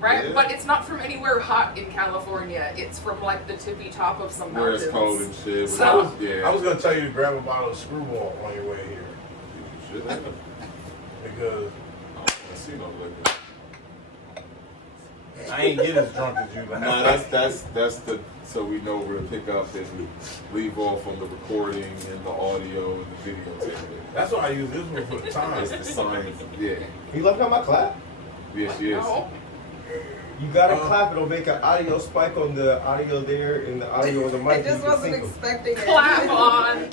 right? Yeah. But it's not from anywhere hot in California. It's from like the tippy top of some Where mountains. it's cold and shit. So- I was gonna tell you to grab a bottle of Screwball on your way here You should have. because I see no liquor. I ain't get as drunk as you. No, that's the so we know where to pick up and leave off on the recording and the audio and the videotape. That's why I use this one for the time. It's the science. Yeah. You left out my clap? Yes, yes. No. You gotta clap. It'll make an audio spike on the audio there and the audio on the mic. I just You can wasn't sync 'em. expecting it. Clap on.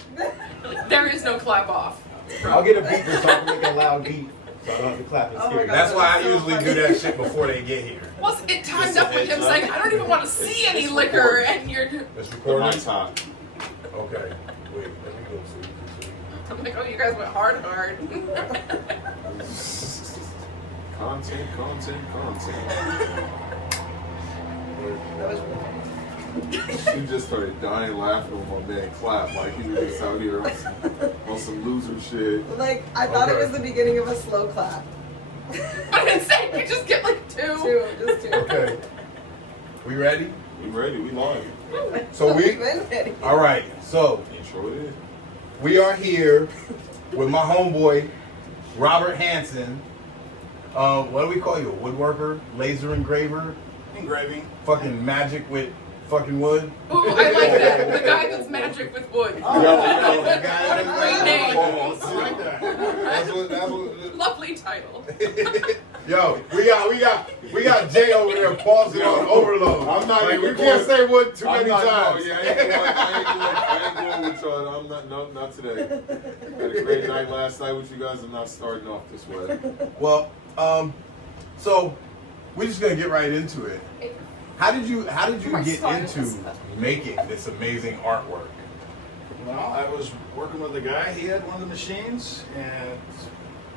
There is no clap off. I'll get a beeper so I can make a loud beat. So I don't have to clap and Oh my scare you. God. That's why I usually do that shit before they get here. Well, it timed up with him saying, I don't even want to see any liquor, and you're. It's The recording. mic's hot. Okay. Wait, let me go see. I'm like, oh, you guys went hard. Content. That was really She just started dying laughing when my man clapped like he was just out here on some loser shit. funny. Like, I thought it Okay. was the beginning of a slow clap. But instead, you just get like two. Just two. Okay. We ready? We ready? We live. So we. Been ready. All right. So Intro it is. we are here with my homeboy Robert Hansen. What do we call you? A woodworker, laser engraver, Engraving. fucking magic with fucking wood. Ooh, I like that. The guy that's magic with wood. Oh, What a great name. I like that. That's what, Lovely title. yo, we got Jay over there pausing on overload. I'm not like, even we can't going- say wood too I'm many not, times. No, yeah, I ain't going with y'all. I'm not. No, not today. Had a great night last night with you guys. I'm not starting off this way. Well, so we're just gonna get right into it. How did you My get silence. into making this amazing artwork? Well, I was working with a guy. He had one of the machines, and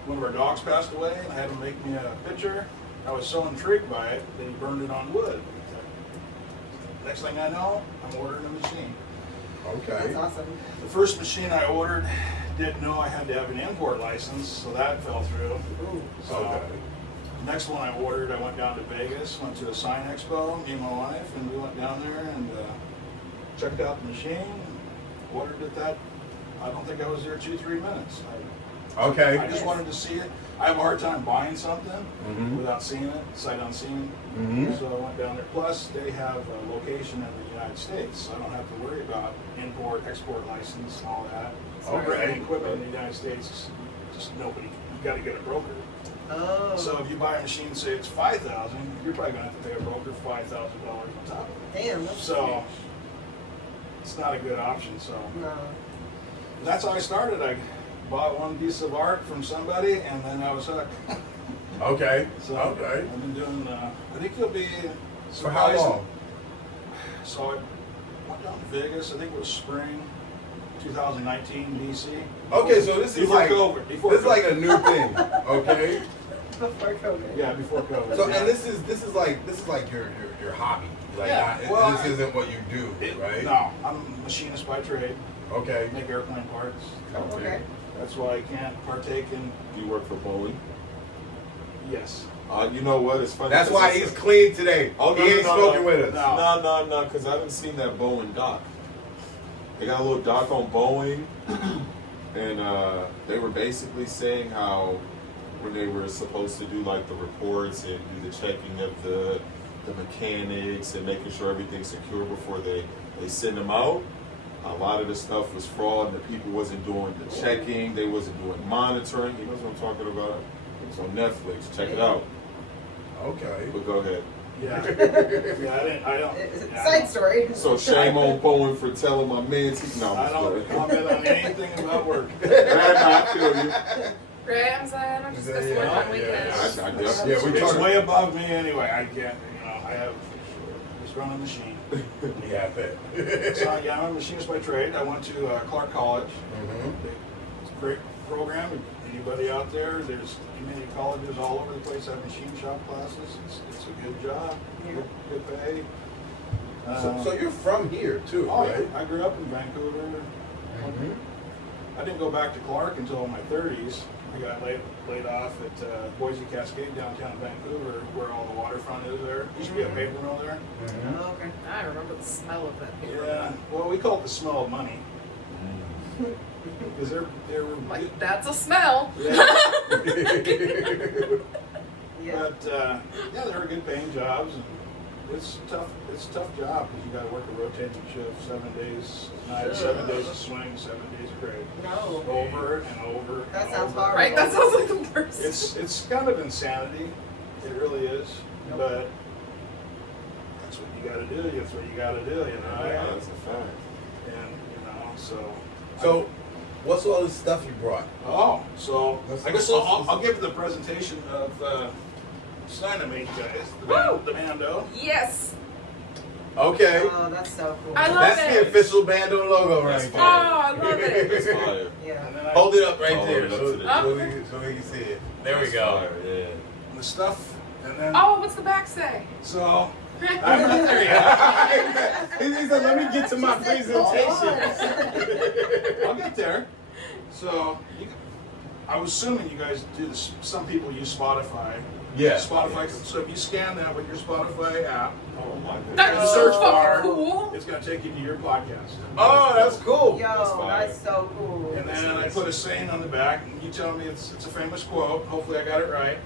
one of our dogs passed away, and I had him make me a picture. I was so intrigued by it that he burned it on wood. Next thing I know, I'm ordering a machine. Okay. That's awesome. The first machine I ordered didn't know I had to have an import license, so that fell through. So Okay. the next one I ordered, I went down to Vegas, went to a sign expo, me and my wife, and we went down there and checked out the machine, ordered it that. I don't think I was there 2-3 minutes. Okay. I just wanted to see it. I have a hard time buying something Mhm. without seeing it, sight unseen. Mhm. So I went down there. Plus, they have a location in the United States, so I don't have to worry about import, export license, and all that. Okay. Any equipment in the United States, just nobody. You got to get a broker. Oh. So if you buy a machine, say it's $5,000, you're probably gonna have to pay a broker $5,000 on top of it. Damn. That's So it's not a good option. So No. that's how I started. I bought one piece of art from somebody, and then I was hooked. Okay. So Okay. I've been doing. I think you'll be For how surprised. long? So I went down to Vegas. I think it was spring 2019 DC. Okay, so this is Before like COVID. Before this is like COVID. a new thing. Okay. Before COVID. Yeah, before COVID. So yeah. and this is like your hobby. Like Yeah, not, well, this isn't what you do, right? No, I'm a machinist by trade. Okay. Make airplane parts. Okay. That's why I can't partake in. You work for Boeing. Yes. You know what? It's funny. That's 'cause why it's- he's clean today. Oh, he no, ain't no, smoking no. with us. No. Because I haven't seen that Boeing doc. They got a little doc on Boeing, and they were basically saying how when they were supposed to do like the reports and do the checking of the mechanics and making sure everything's secure before they send them out, a lot of the stuff was fraud and the people wasn't doing the checking, they wasn't doing monitoring. You know what I'm talking about? It's on Netflix. Check it out. Okay. But go ahead. Yeah. Yeah. I don't. Yeah, I Side don't- story. So shame on Boeing for telling my man to no. I don't comment on anything about work. I feel you. Rams, I'm just going to work on weekends. I guess. Yeah, we It's talking. way above me anyway. I can't. I have just run a machine. Yeah, I bet. So yeah, I'm a machinist by trade. I went to Clark College. Mhm. It's a great program. Anybody out there? There's community colleges all over the place have machine shop classes. It's a good job, good pay. So you're from here too, Oh, right? yeah. I grew up in Vancouver. Mhm. I didn't go back to Clark until my 30s. I got laid off at Boise Cascade, downtown Vancouver, where all the waterfront is there. Used to be a paper mill there. Oh, okay. I remember the smell of that paper. Yeah, well, we call it the smell of money. Because they were Like, that's a smell. yeah. Yeah. But yeah, they were good paying jobs, and it's tough. It's a tough job because you got to work a rotating shift, 7 days a night, 7 days a swing, 7 days a grade, No. over and over. That and sounds over. horrible. Right? That sounds like the worst. It's kind of insanity. It really is. Yep. But that's what you got to do. That's what you got to do. You know. Yeah, that's a fact. And you know, so. So, what's all this stuff you brought? Oh, so Let's- I guess let's- I'll give the presentation of sign I made, guys. Woo! The bando. Yes. Okay. Oh, that's so cool. I love That's it. the official Bando logo right That's there. Oh, I love it. That's fire. Yeah. And then I, Hold it up right Oh, there hold it up so, to the- so we can see it. There we That's go. fire, yeah. the stuff, and then Oh, what's the back say? so I'm not there yet. He said, let me get to my She said, "Hold presentation. I'll get there. So I was assuming you guys do this. Some people use Spotify. Yeah. Spotify. So if you scan that with your Spotify app, Oh my goodness. That's search so bar, fucking cool. it's going to take you to your podcast. Oh, that's cool. Yo, That's fire. that's so cool. And then I put a saying on the back, and you tell me it's a famous quote. Hopefully I got it right.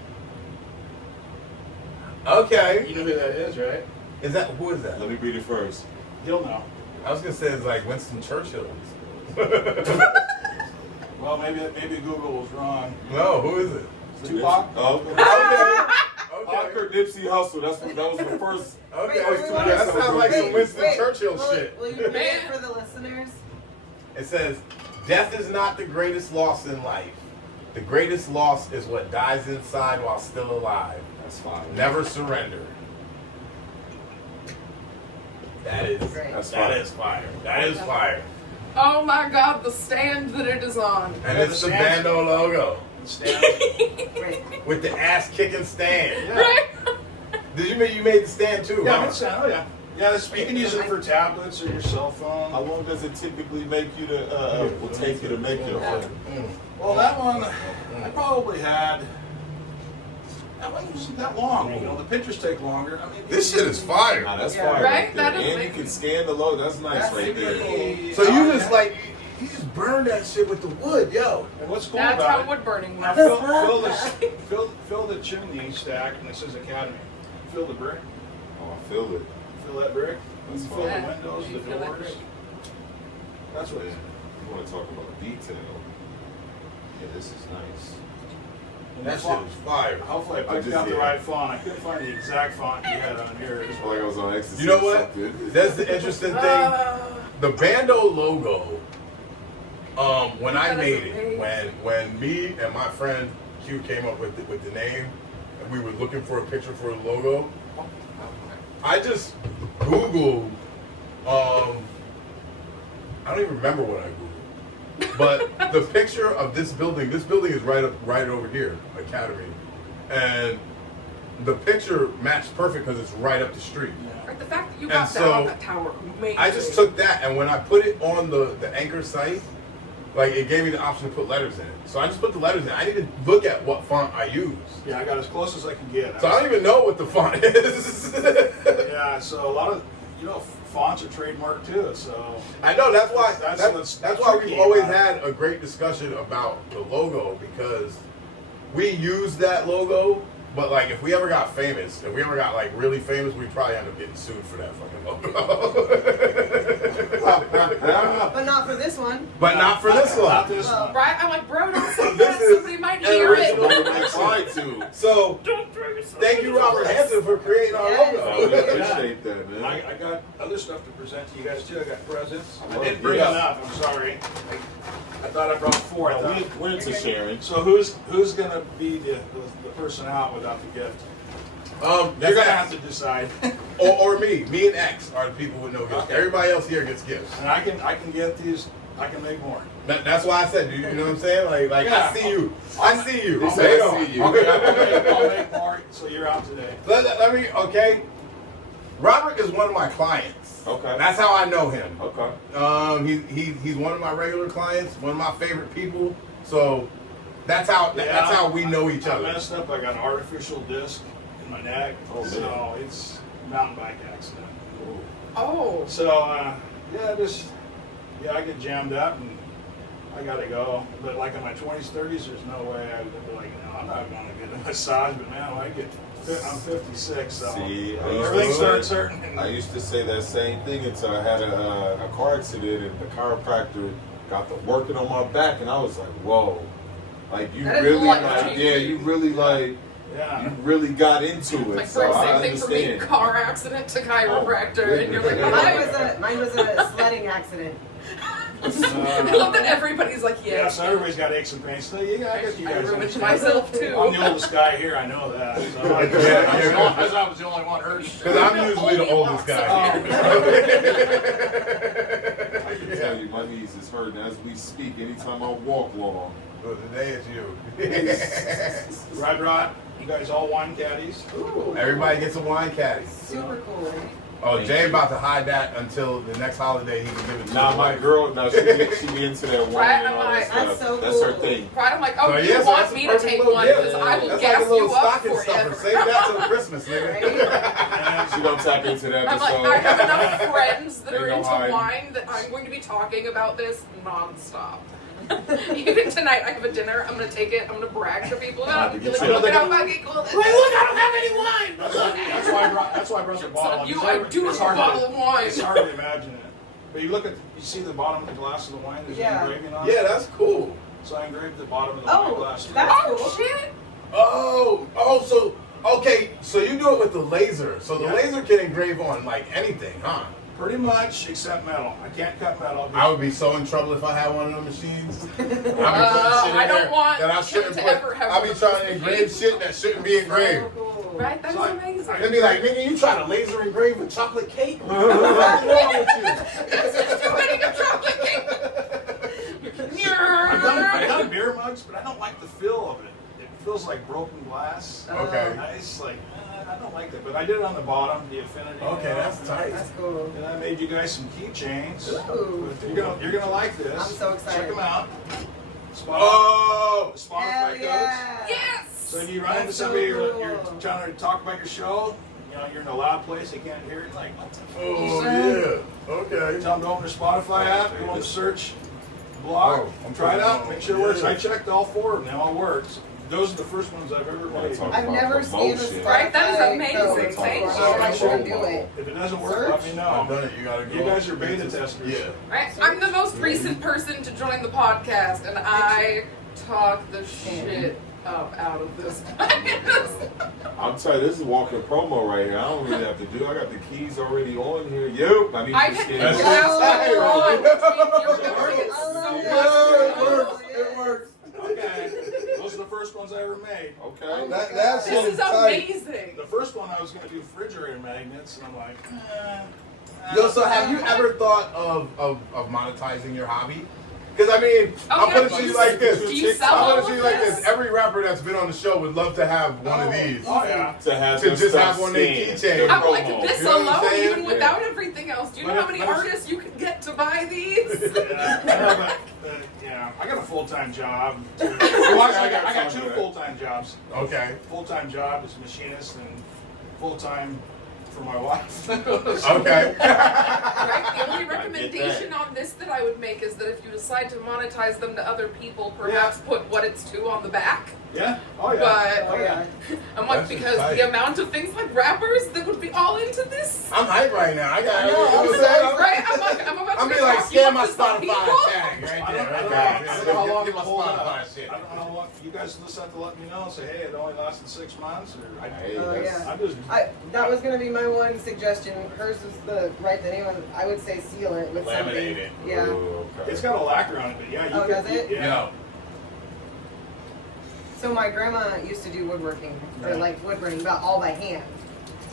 Okay. You know who that is, right? Is that, who is that? Let me read it first. He'll know. I was going to say it's like Winston Churchill. Well, maybe Google was wrong. No, who is it? Tupac? Oh, Pac or Nipsey Hussle. That was the first. Okay. Wait, wait, wait, That sounds like some Winston wait, Churchill will shit. It, will you read it for the listeners? It says, death is not the greatest loss in life. The greatest loss is what dies inside while still alive. That's fire. Never surrender. That is Great. That's that fire. is fire. That is fire. Oh my God, the stand that it is on. And it's the Bando logo Stand. Great. with the ass kicking stand. Yeah. Right? Did you make the stand too? Yeah, huh? it's oh yeah. Yeah, you can use it for tablets or your cell phone. How long does it typically make you to will take you to make it? Mm. Well, that one I probably had. That one wasn't that long. You know, the pictures take longer. I mean, This shit is fire. Nah, that's Yeah. fire. Right? there. That is And you amazing. can scan the logo. That's nice That's right super there. cool. So you just like you just burn that shit with the wood, yo. And what's cool That's how about it? wood burning Now works. fill the chimney stack, and it says Academy. Fill the brick. Oh, I feel it. Fill that brick. That's Fill fine. the Yeah, windows, you the fill that doors. brick. That's what it is. You want to talk about detail? Yeah, this is nice. And That that shit font, is fire. hopefully I I picked just- out the yeah. right font. I couldn't find the exact font you had on yours. I feel like I was on ecstasy. You know or what? something. That's the interesting thing. The Bando logo, when I That is made it, amazing. when me and my friend Q came up with the name, and we were looking for a picture for a logo, I just Googled, I don't even remember what I Googled, but the picture of this building is right over here, Academy, and the picture matched perfect because it's right up the street. Right, the fact that you And got that so, on that tower, amazing. I just took that, and when I put it on the anchor site, like it gave me the option to put letters in it. So I just put the letters in. I didn't look at what font I used. Yeah, I got as close as I could get. So I don't even know what the font is. Yeah, so a lot of fonts are trademarked too. So I know that's why That's that's why we've tricky always about it. had a great discussion about the logo because we use that logo, but like if we ever got famous, if we ever got like really famous, we'd probably end up getting sued for that fucking logo. But not for this one. But not for this one. Not this Well, one. Right? I'm like, bro, don't say This that. is Somebody might hear original. it. I tried to. So Don't throw yourself. thank you, Robert Hansen, for creating our Yes. Oh, we logo. appreciate that, man. I got other stuff to present to you guys too. I got presents. I Oh, didn't bring yeah. enough. I'm sorry. I thought I brought 4. I Oh, thought. we're into sharing. So who's gonna be the person out without the gift? You're You're gonna gonna have to decide. or me. Me and X are the people with no gifts. Okay. Everybody else here gets gifts. And I can get these. I can make more. That's why I said, you know what I'm saying? Like Yeah. I see you. I see you. He Say said, it I on. see you. Okay, I'll make more. So you're out today. Let me. Okay. Robert is one of my clients. Okay. That's how I know him. Okay. He's one of my regular clients. One of my favorite people. So That's how we know each I other. messed up. I got an artificial disc in my neck, so it's a mountain bike accident. Oh. So I get jammed up and I gotta go. But like in my 20s, 30s, there's no way I would be like, no, I'm not gonna get a massage. But now I'm 56, so See, everything starts hurting. I used to say that same thing until I had a car accident and the chiropractor got to working on my back, and I was like, whoa. Like, you That is really, life-changing. you really, you really got into it. Like, So for I same thing for me, understand. car accident to chiropractor, and you're like, goodness. Mine was a sledding accident. I love that everybody's like, Yeah, so everybody's got aches and pains. So I guess you I guys ruined understand. myself too. I'm the oldest guy here, I know that. So I was the only one hurt. Because I'm usually the oldest guy. I can tell you, my knees is hurting as we speak. Anytime I walk long. Well, today it's you. Rod, you guys all wine caddies. Everybody gets a wine caddy. Super cool. Oh, Jay about to hide that until the next holiday. He can give it to Now his my wife. girl, she be into that wine Right, and all I'm that like, stuff. that's so That's her cool. thing. Right, I'm like, oh, So, you yeah, so want that's a me to perfect take little one gift. because I will That's gas like a little you up stocking stuffer. forever. Save that till Christmas, nigga. She gonna tap into that I'm like, episode. I have enough friends that are Ain't no into hiding. wine that I'm going to be talking about this nonstop. Even tonight, I have a dinner. I'm gonna take it. I'm gonna brag to people about it. Be like, look at how fucking cool this is. Look, I don't have any wine. That's why I brought the bottle. You, I do have a bottle of wine. It's hard to imagine it. But you see the bottom of the glass of the wine. There's an engraving on it. Yeah, that's cool. So I engraved the bottom of the wine glass. that's Oh cool. shit! So you do it with the laser. So the laser can engrave on like anything, huh? Pretty much, except metal. I can't cut metal. I would be so in trouble if I had one of them machines. I don't want that I him shouldn't to put. ever have I'll one be of trying to those engrave machines. shit that shouldn't be engraved. So cool. Right? That is amazing. They'd be like, nigga, you trying to laser engrave a chocolate cake? What's wrong with you? Eating a chocolate cake. I've done beer mugs, but I don't like the feel of it. It feels like broken glass. Okay. It's like, I don't like that. But I did it on the bottom, the affinity. Okay, that's tight. That's cool. And I made you guys some keychains. Ooh. You're gonna like this. I'm so excited. Check them out. Oh! Spotify codes. Yeah. Yes. So if you run into That's so somebody, cool. you're trying to talk about your show, you're in a loud place, they can't hear it, like, what the fuck Oh, you saying? yeah. Okay. Tell them to open their Spotify app, go on the search blog, try it out, make sure it works. I checked all 4 of them, they all work. So those are the first ones I've ever made. Talk I've about never seen a promotion. Spotify Right, that is amazing. code Thank before, you. so I should do it. If it doesn't work, let me I've know. done it. You gotta go. You guys are beta testers. Yeah. Right? I'm the most recent person to join the podcast, and I talk the shit up out of this place. I'm telling you, this is walking promo right here. I don't really have to do. I got the keys already on here. Yep. I need I to can scan that's this. what we're on. You're It so works. much. It works. Okay. Those are the first ones I ever made. Okay. That This shit is tight. amazing. The first one I was going to do refrigerator magnets, and I'm like, Yo, so have you ever thought of monetizing your hobby? Because I mean, I'll put it to you like this. Do you sell I'll all put it to of you like this? this. Every rapper that's been on the show would love to have one of these. Oh, yeah. To have To them just stuff have one of their scanned. keychains. Good I'm promo. like, this You know what I'm alone, saying? even without everything else, do you know how many artists you can get to buy these? Yeah, I got a full-time job. Well, actually, I got 2 full-time jobs. Okay. Full-time job as a machinist and full-time for my wife. Okay. Right? The only I get recommendation on this that I would make is that if you decide to monetize them to other people, perhaps put what it's to on the back. Yeah? Oh, yeah. But Oh, yeah. I'm like, That's because tight. the amount of things like rappers that would be all into this. I'm hyped right now. I got. I know, You know what I'm I'm saying? Right? I'm like, I'm about to I'm be talk like, you scan up my to some Spotify people. tag right I there. don't Right know there. how long Get my hold it Spotify up. shit. I don't know how long. You guys just have to let me know and say, hey, it only lasted 6 months, or Hey, Oh, that's- yeah. I'm just. That was gonna be my one suggestion. Hers is the name of it. I would say seal it with Laminate something. it. Yeah. Oh, okay. It's got a lacquer on it, but yeah, you Oh, can, does it? Yeah. So my grandma used to do woodworking, or Right. like woodworking, but all by hand.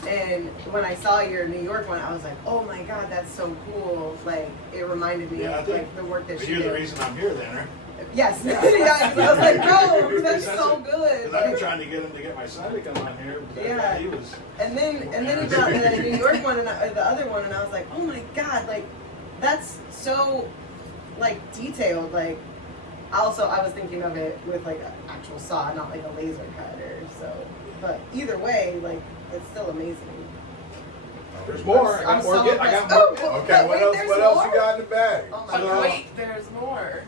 And when I saw your New York one, I was like, oh my god, that's so cool. Like, it reminded me Yeah, I of think- like the work that But she you're the did. reason I'm here, then, right? Yes. Yeah, I was like, bro, that's so good. Because I've been trying to get him to get my son to come on here. But Yeah. He was. And then he brought the New York one and the other one, and I was like, oh my god, like that's so like detailed. Like Also, I was thinking of it with like an actual saw, not like a laser cutter. So, but either way, like it's still amazing. There's more. I got more. so I got impressed. more. Oh, Okay, what wait, else? there's What else more? you got in the bag? Oh my But god. wait, there's more.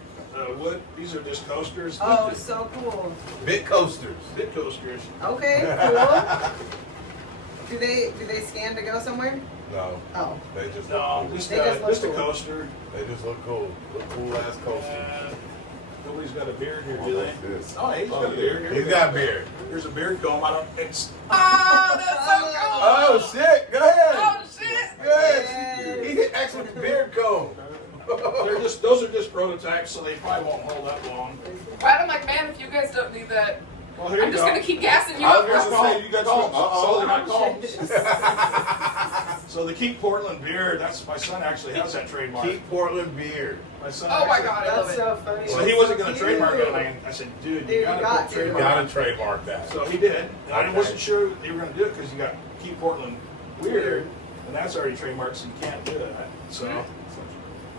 Wood. These are just coasters. Oh, so cool. Bit coasters. Bit coasters. Okay, cool. Do they scan to go somewhere? No, Oh, they just No, look cool. just, They just look just a cool. coaster. They just look cool. Look cool ass coasters. Nobody's got a beard here, do they? Like this. Oh, he's got a beard here. He's got a beard. There's a beard comb. I don't. It's. Oh, that's so cool. Oh shit! Go ahead. Oh shit. Yes. He hit X with the beard comb. They're just. Those are just prototypes, so they probably won't hold that long. Right, I'm like, man, if you guys don't need that, Well, here I'm you just go. gonna keep gassing you I up. was gonna say you got Combs. So they're not Oh, combs. So the Keep Portland beard. That's my son actually has that trademark. Keep Portland beard. My son. Oh my actually- god, I love that's it. so funny. So he wasn't gonna That's trademark it, cute. and I said, dude, Dude, you you gotta got put to. trademark. Gotta trademark that. So he did. And I Okay. wasn't sure they were gonna do it because you got Keep Portland weird, and that's already trademarked, so you can't do that. So.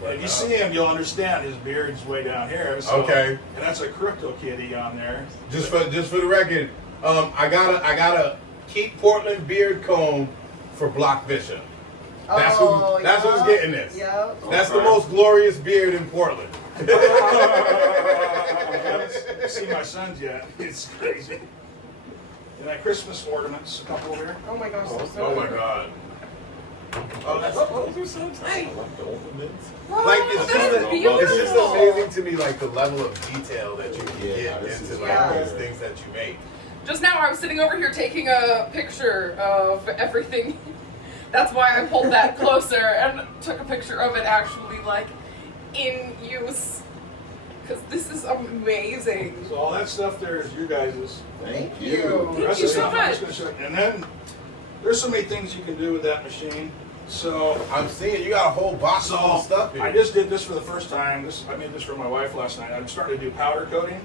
If you see him, you'll understand his beard's way down here. So, Okay. And that's a Crypto Kitty on there. Just for the record, I got a Keep Portland beard comb for Block Bishop. That's Oh, who's getting this. Yep. That's the most glorious beard in Portland. I haven't seen my sons yet. It's crazy. And that Christmas ornaments, a couple over here. Oh my gosh. they're so Oh my cute. god. Oh, that's those are so I tight. like the ornaments. Whoa, Like it's that's beautiful. just amazing to me, like the level of detail that you can Yeah, get this into is like yeah. these things that you make. Just now, I was sitting over here taking a picture of everything. That's why I pulled that closer and took a picture of it actually, like, in use. Because this is amazing. So all that stuff there is you guys'. Thank Thank you. you. The rest you of the so stuff I'm just much. gonna show you. And then there's so many things you can do with that machine. So I'm seeing you got a whole box full of stuff here. I just did this for the first time. I made this for my wife last night. I'm starting to do powder coating.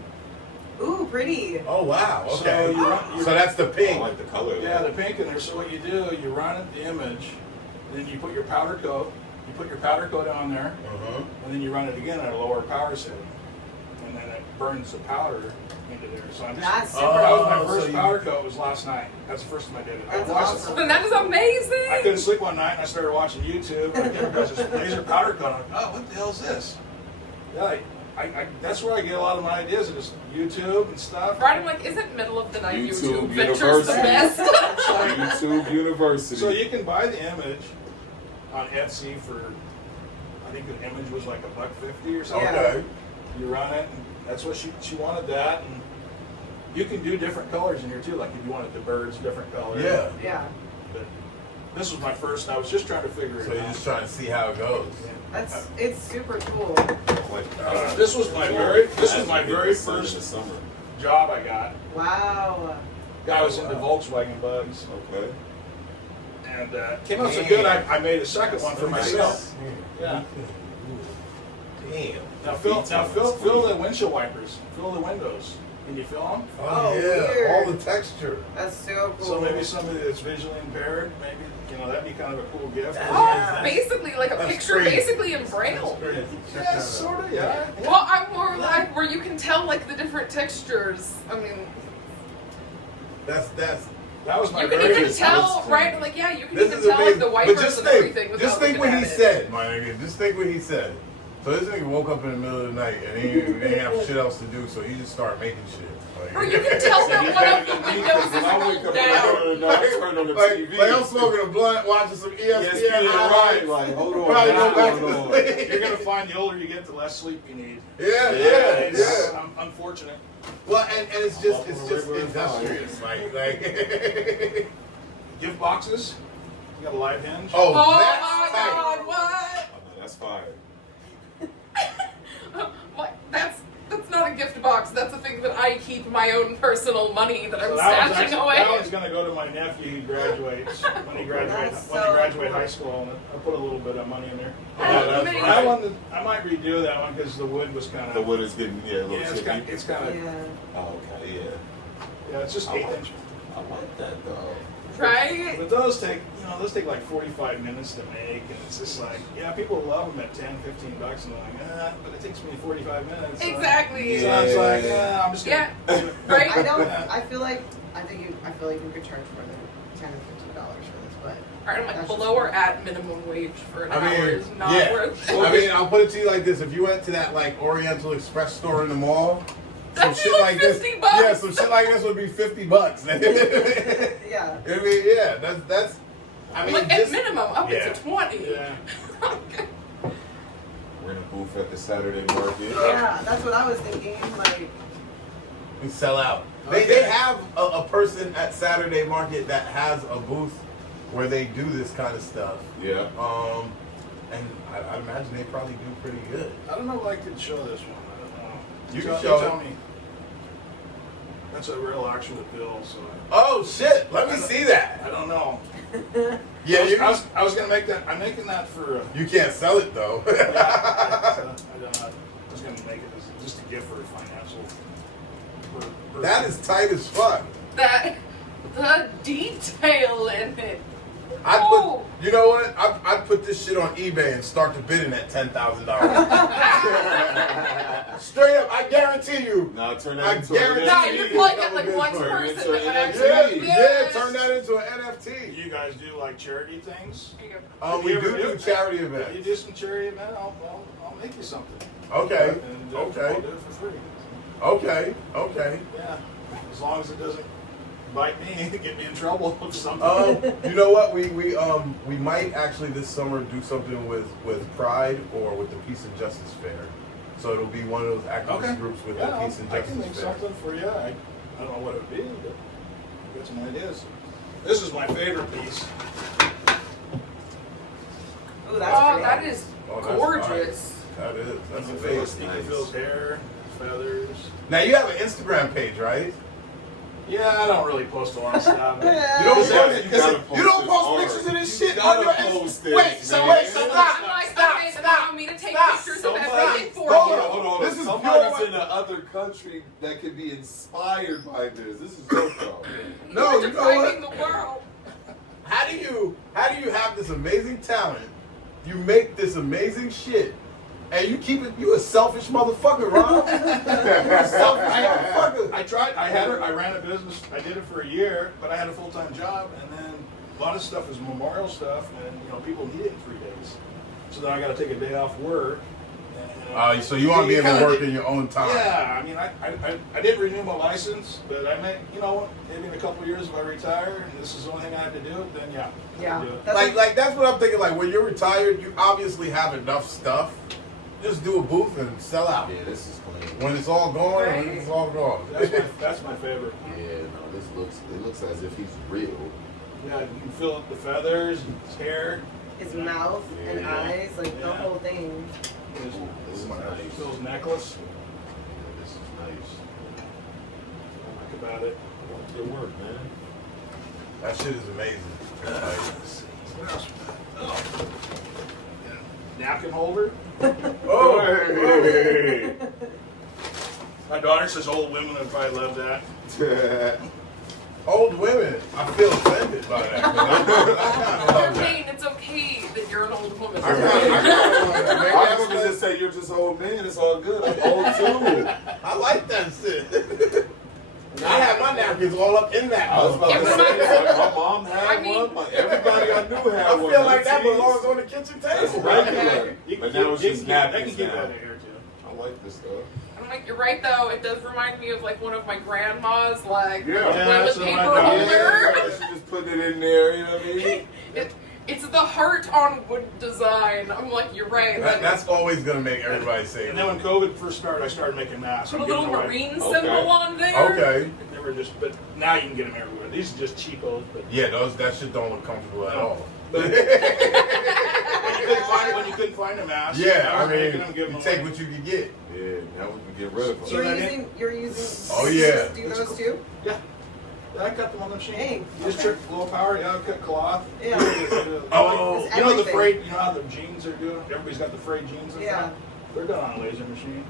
Ooh, pretty. Oh wow. So Okay. you So that's the I pink. like the color. yeah, the pink in there. So what you do, you run the image, then you put your powder coat. You put your powder coat on there, Uh-huh. and then you run it again at a lower power setting, and then it burns the powder into there. So I'm just. That's super That was my Oh, first so you- powder coat was last night. That's the first time I did it. I That's watched awesome. But that is amazing. I couldn't sleep one night, and I started watching YouTube. And I came across this laser powder coat. I'm like, oh, what the hell is this? Yeah, that's where I get a lot of my ideas. Is just YouTube and stuff. Right, I'm like, isn't middle of the night YouTube YouTube Ventures the University. best? YouTube University. So you can buy the image on Etsy for, I think the image was like $1.50 or something. Okay. You run it, and that's what she wanted that. And you can do different colors in here too. Like if you wanted the birds different colors. Yeah. Yeah. But this was my first. I was just trying to figure So it you're out. just trying to see how it goes. It's super cool. Like, This was my very in the first summer. job I got. Wow. Guy was into Volkswagen bugs, Okay. and came out so good. I made a second one for myself. Yeah. Damn. Now fill the windshield wipers. Fill the windows. Can you fill them? Oh, Oh, yeah. weird. All the texture. That's so cool. So maybe somebody that's visually impaired, maybe that'd be kind of a cool gift. Oh, basically like a That's picture, crazy. basically in braille. Yeah, sort of. Yeah. Well, I'm more like where you can tell like the different textures. I mean, That's That was my you can very even first tell, thing. right? Like, yeah, you can this even is tell like amazing. the But wipers just and think, everything without just think looking what he at it. said, my nigga. Just think what he said. So this nigga woke up in the middle of the night and he didn't have shit else to do, so he just started making shit. Bro, you can tell that one of the windows is When I wake rolled up down. in the night, I turn on the TV. Like I'm smoking a blunt, watching some ESPN ESPN, highlights. right? Like, hold on. Probably go back hold to on. sleep. You're gonna find the older you get, the less sleep you need. Yeah, It's yeah. unfortunate. Well, and it's just Regular industrious, like. Gift boxes. You got a live hinge. Oh, Oh that's my tight. god, what? Oh, no, that's fire. What? That's not a gift box. That's a thing that I keep my own personal money that I'm So that one's stashing actually- away. That one's gonna go to my nephew who graduates when he graduates high school. And I put a little bit of money in there. that's Amazing. That one, I might redo that one because the wood was kind of. The wood is getting, a little Yeah, chippy. it's kind of. Yeah. Oh, okay, yeah. Yeah, it's just 8 inch. I I like that though. Right? But those take like 45 minutes to make, and it's just like, yeah, people love them at 10, 15 bucks, and they're like, but it takes me 45 minutes. Exactly. So it's like, I'm just gonna. Yeah. Right? I don't. I feel like you could charge more than $10 or $15 for this, but. Alright, I'm like, That's below or at minimum wage for an I hour mean, is not yeah. worth it. I mean, I'll put it to you like this: if you went to that like Oriental Express store in the mall, some That'd be shit like like this, 50 bucks. yeah, some shit like this would be $50. Yeah. I mean, yeah, that's. I mean, Like, at minimum, up yeah. to 20. Yeah. We're in a booth at the Saturday market. Yeah, that's what I was thinking. Like, we sell out. They have a person at Saturday Market that has a booth where they do this kind of stuff. Yeah. And I imagine they probably do pretty good. I don't know if I could show this one. I don't know. You can tell, show you tell it. me. That's a real actual bill, so Oh shit! Let me see that. I don't know. Yeah, I was gonna make that. I'm making that for. you can't sell it though. I don't know. I was gonna make it as just a gift for financial. That is tight as fuck. The detail in it. I put, you know what? I put this shit on eBay and start the bidding at $10,000. Straight up, I guarantee you. Now turn that I into guarantee an Nah, you. you're NFT. pulling at like one Turn it person into that would an actually Yeah, do yeah, this. turn that into an Do NFT. you guys do like charity things? There you go. We You do ever do charity You events. do some charity event? I'll make you something. Okay, And okay, I'll do it for free. okay, okay. Yeah, as long as it doesn't bite me and get me in trouble with something. You know what? We might actually this summer do something with Pride or with the Peace and Justice Fair. So it'll be one of those activist groups with the Peace and I can Justice make Fair. something for you. I don't know what it would be, but I got some ideas. This is my favorite piece. oh, that's Oh, pretty. that is Oh, that's gorgeous. That is. That's You amazing. can feel his hair, feathers. Now you have an Instagram page, right? Yeah, I don't really post a lot of stuff. You don't You gotta post, you don't this post art. pictures of this You shit gotta on your post Insta. this, Wait, so man. wait, So stop, I'm like, stop, okay, they stop. want me to take Stop. pictures of Somebody, everything for hold you. on. hold on. This is Somebody's pure- in another country that could be inspired by this. This is dope though. No, You're you know what? defining the world. How do you have this amazing talent? You make this amazing shit, and you keep it. You a selfish motherfucker, Rob. You a selfish motherfucker. I tried. I ran a business. I did it for a year, but I had a full-time job, and then a lot of stuff is memorial stuff, and people need it in 3 days. So then I got to take a day off work. And, So you want to be able to kinda work did- in your own time? Yeah, I mean, I didn't renew my license, but I may, maybe in a couple of years if I retire and this is the only thing I have to do, then yeah. Yeah. I'll do it. That's Like that's what I'm thinking. Like when you're retired, you obviously have enough stuff. Just do a booth and sell out. Yeah, this is clean. When it's all gone, when it's all gone. That's my favorite. Yeah, no, it looks as if he's real. Yeah, you can feel it, the feathers, his hair. his mouth and Yeah. eyes, like the Yeah. whole thing. His, This is nice. Phil's necklace. Yeah, this is nice. I like about it. Good work, man. That shit is amazing. Like, What else? Oh. Yeah. Napkin holder. Hey. My daughter says old women would probably love that. old women, I feel offended by that. 'cause I kinda love that. Jane, it's okay that you're an old woman. I kinda love that. Maybe I that's was what- just say you're just old man. It's all good. I'm old too. I like that shit. I had my napkins all up in that. I was about to It say, reminds- like, my mom had I mean- one. Everybody I knew had I one. feel like that Tees. belongs on the kitchen That's table. regular. You But can now it's keep- just they can napkins keep now. that in here too. I like this stuff. I'm like, you're right though. It does remind me of like one of my grandma's like Yeah. toilet that's what paper my dog- holder. Yeah, she just put it in there. You know what I mean? It's the heart on wood design. I'm like, you're right. That's always gonna make everybody say. And then when COVID first started, I started making masks. Put a I'm giving little away. marine Okay. symbol on there. Okay. They were just, but now you can get them everywhere. These are just cheapos, but Yeah, that shit don't look comfortable at all. but when you couldn't find a mask, Yeah, I I was making mean, them, give you them take away. what you can get. Yeah. Now we can get rid of So them. You're using. Oh, yeah. Do those too? Yeah. Yeah, I cut them on the machine. Dang, You just okay. trick low power. Yeah, I cut cloth. Yeah. Oh. It's You know the everything. frayed. You know how the jeans are doing. Everybody's got the frayed jeans. And Yeah. stuff? They're done on a laser machine.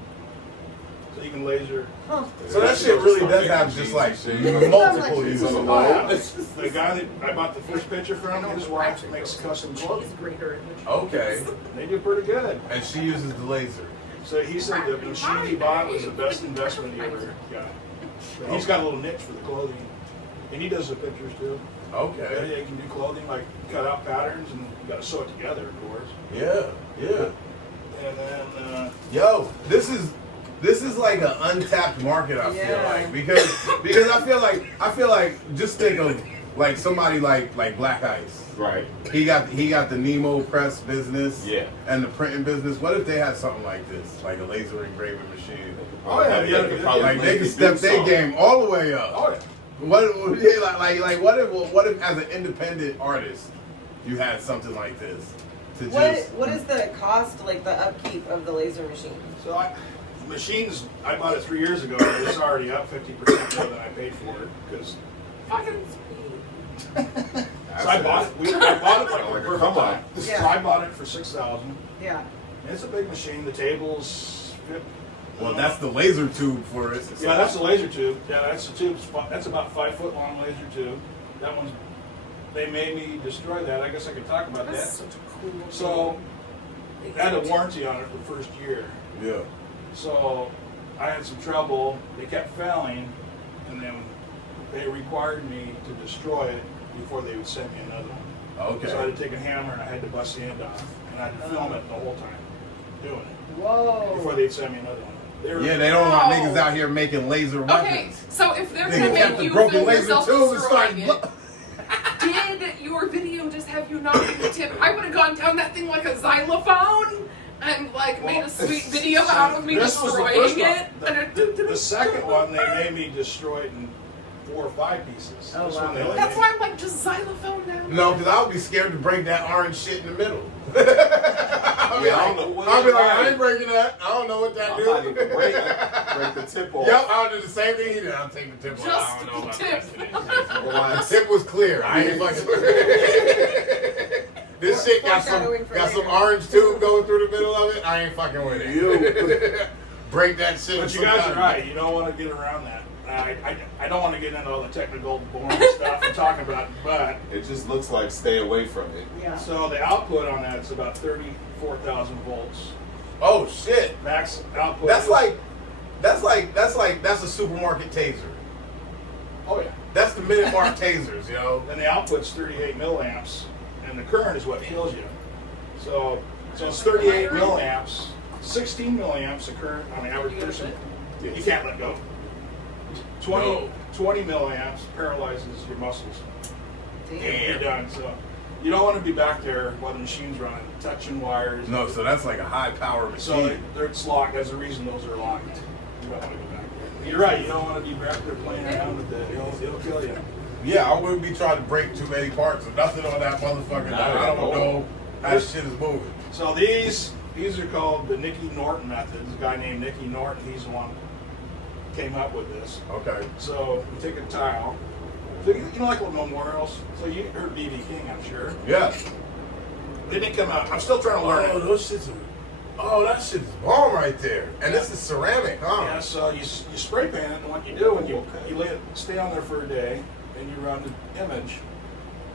So you can laser. Huh. So that shit really does have just like multiple uses. It's a Oh, lot. yeah. The guy that I bought the first picture from, his wife makes custom clothing. Okay. They do pretty good. And she uses the laser. So he said the machine he bought was the best investment he ever got. So he's got a little niche for the clothing. And he does the pictures too. Yeah, Okay. you can do clothing, like cut out patterns, and you gotta sew it together, of course. Yeah. Yeah. And then, Yo, this is like an untapped market. I feel Yeah. like because I feel like just think of like somebody like Black Ice. Right. He got the Nemo press business. Yeah. And the printing business. What if they had something like this, like a laser engraving machine? Oh, yeah, yeah, They could probably Like they make could it step do their something. game all the way up. oh yeah. What yeah, like what if as an independent artist you had something like this to just What is the cost, like the upkeep of the laser machine? So machines, I bought it 3 years ago, and it's already up 50% more than I paid for it, because Fucking so I bought it. I bought it like a perfect Come on. time. So Yeah. I bought it for $6,000. Yeah. It's a big machine. The tables fit. well that's the laser tube for it. Yeah, that's the laser tube. Yeah, that's the tube. That's about 5 foot long laser tube. That one's. They made me destroy that. I guess I could talk about That's that. such a cool. So I had a warranty on it the first year. Yeah. So I had some trouble. They kept failing, and then they required me to destroy it before they would send me another one. Okay. So I had to take a hammer and I had to bust the end off, and I had to film it the whole time doing it before Whoa. they'd send me another one. Yeah, they don't want Wow. niggas out here making laser Okay, weapons. so if they're Niggas gonna got make the you broken film laser yourself tube and start. destroying it, did your video just have you knocking the tip? I would have gone down that thing like a xylophone and like made a sweet video out of me This was the destroying first it. one. The second one, they made me destroy it in 4 or 5 pieces. Oh, This wow. one, they only That's made- why I'm like, just xylophone down. No, because I would be scared to break that orange shit in the middle. Yeah, I don't know what I'll be like, that I ain't breaking that. I don't know what that I'm not even do. break the tip off. Yep, I'll do the same thing he did. I'll take the tip off. Just I don't know about the the rest of tip. it. The tip was clear. I ain't fucking. This shit got Foreshadowing for some later. orange tube going through the middle of it. I ain't fucking with it. Break that shit. But you guys are right. You don't want to get around that. I don't want to get into all the technical boring stuff I'm talking about, but It just looks like stay away from it. Yeah. so the output on that is about 34,000 volts. Oh shit. Max output. That's is- that's a supermarket taser. Oh yeah. That's the minute mark tasers, yo. And the output's 38 milliamps, and the current is what kills you. So it's 38 milliamps, 16 milliamps of current on the average person. You Yes. can't let go. 20, No. 20 milliamps paralyzes your muscles. Damn. You're done. So you don't want to be back there while the machine's running, touching wires. No, so that's like a high power So machine. it's locked. That's the reason those are locked. You don't want to go back there. You're right. You don't want to be back there playing around with it. It'll kill you. Yeah, I wouldn't be trying to break too many parts or nothing on that motherfucker. I don't know how shit is moving. So these are called the Nicky Norton method. There's a guy named Nicky Norton. He's the one that came up with this. Okay. So you take a tile. So you know, like little memorials. So you heard B.B. King, I'm sure. Yeah. They didn't come out. I'm still trying to learn Oh, it. those shits are. Oh, that shit's bomb right there. And this is ceramic, huh? Yeah, so you spray paint it, and what you do when you let it stay on there for a day, and you run the image.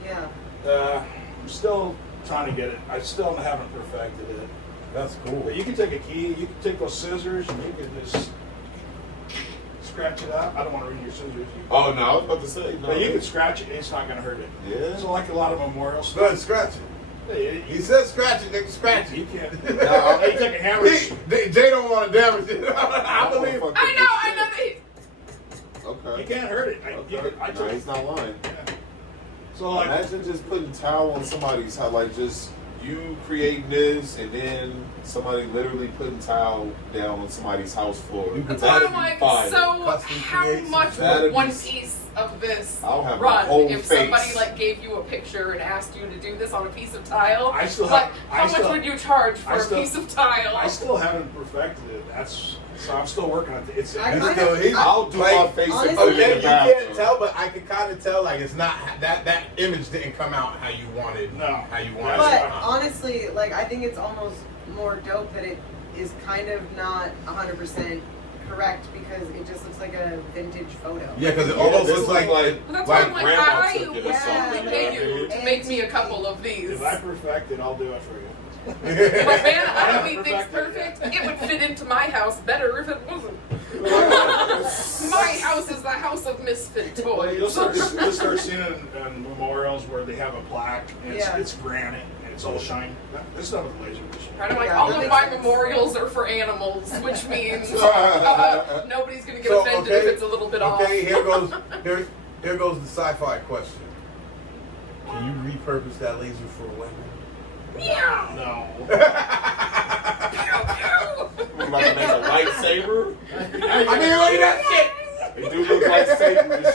Yeah. I'm still trying to get it. I still haven't perfected it. That's cool. But you can take a key, you can take those scissors, and you can just scratch it up. I don't want to ruin your scissors. Oh no, I was about to say. No, But you can scratch it, and it's not going to hurt it. Yeah. So like a lot of memorial Go ahead, stuff. scratch it. Hey, He said scratch it, nigga, scratch you it. can't. Now, you take a hammer. Jay don't want to damage it. I believe. I know that he, Okay. You can't hurt it. I No, took he's not lying. So like, Imagine just putting towel on somebody's house, like just you creating this, and then somebody literally putting tile down on somebody's house floor. that's That'd why I'm be like, fire. so Custom how creates. much That'd would be one s- piece of this I'll have my run whole if face. somebody like gave you a picture and asked you to do this on a piece of tile? I still like, have- how I much still- would you charge for I a still- piece of tile? I still haven't perfected it. So I'm still working on it. It's I He's kinda- still, he's, I'll do my like, face and honestly- put it in Okay, the you bathroom. can't tell, but I can kind of tell. Like it's not that image didn't come out how you wanted. No. how you wanted. But it. honestly, like I think it's almost more dope that it is kind of not 100% correct because it just looks like a vintage photo. Yeah, because it Yeah, almost this looks looks like That's why I'm like, grandma I took it or yeah, something. will pay you know what I you mean? to make me a couple of these. If I perfect it, I'll do it for you. But man, I I don't need things perfected it. perfect. It would fit into my house better if it wasn't. My house is the house of misfit Well, you'll toys. start seeing it in memorials where they have a plaque and Yeah. it's granite and it's all shiny. It's done with laser vision. Right, I'm like, Yeah, all that of makes my sense. memorials are for animals, which means nobody's gonna get So, offended okay, if it's a little bit off. Okay, here goes the sci-fi question. Can you repurpose that laser for a weapon? Meow. No. We're about to make a lightsaber. I mean, look at that shit. They do look like sabers.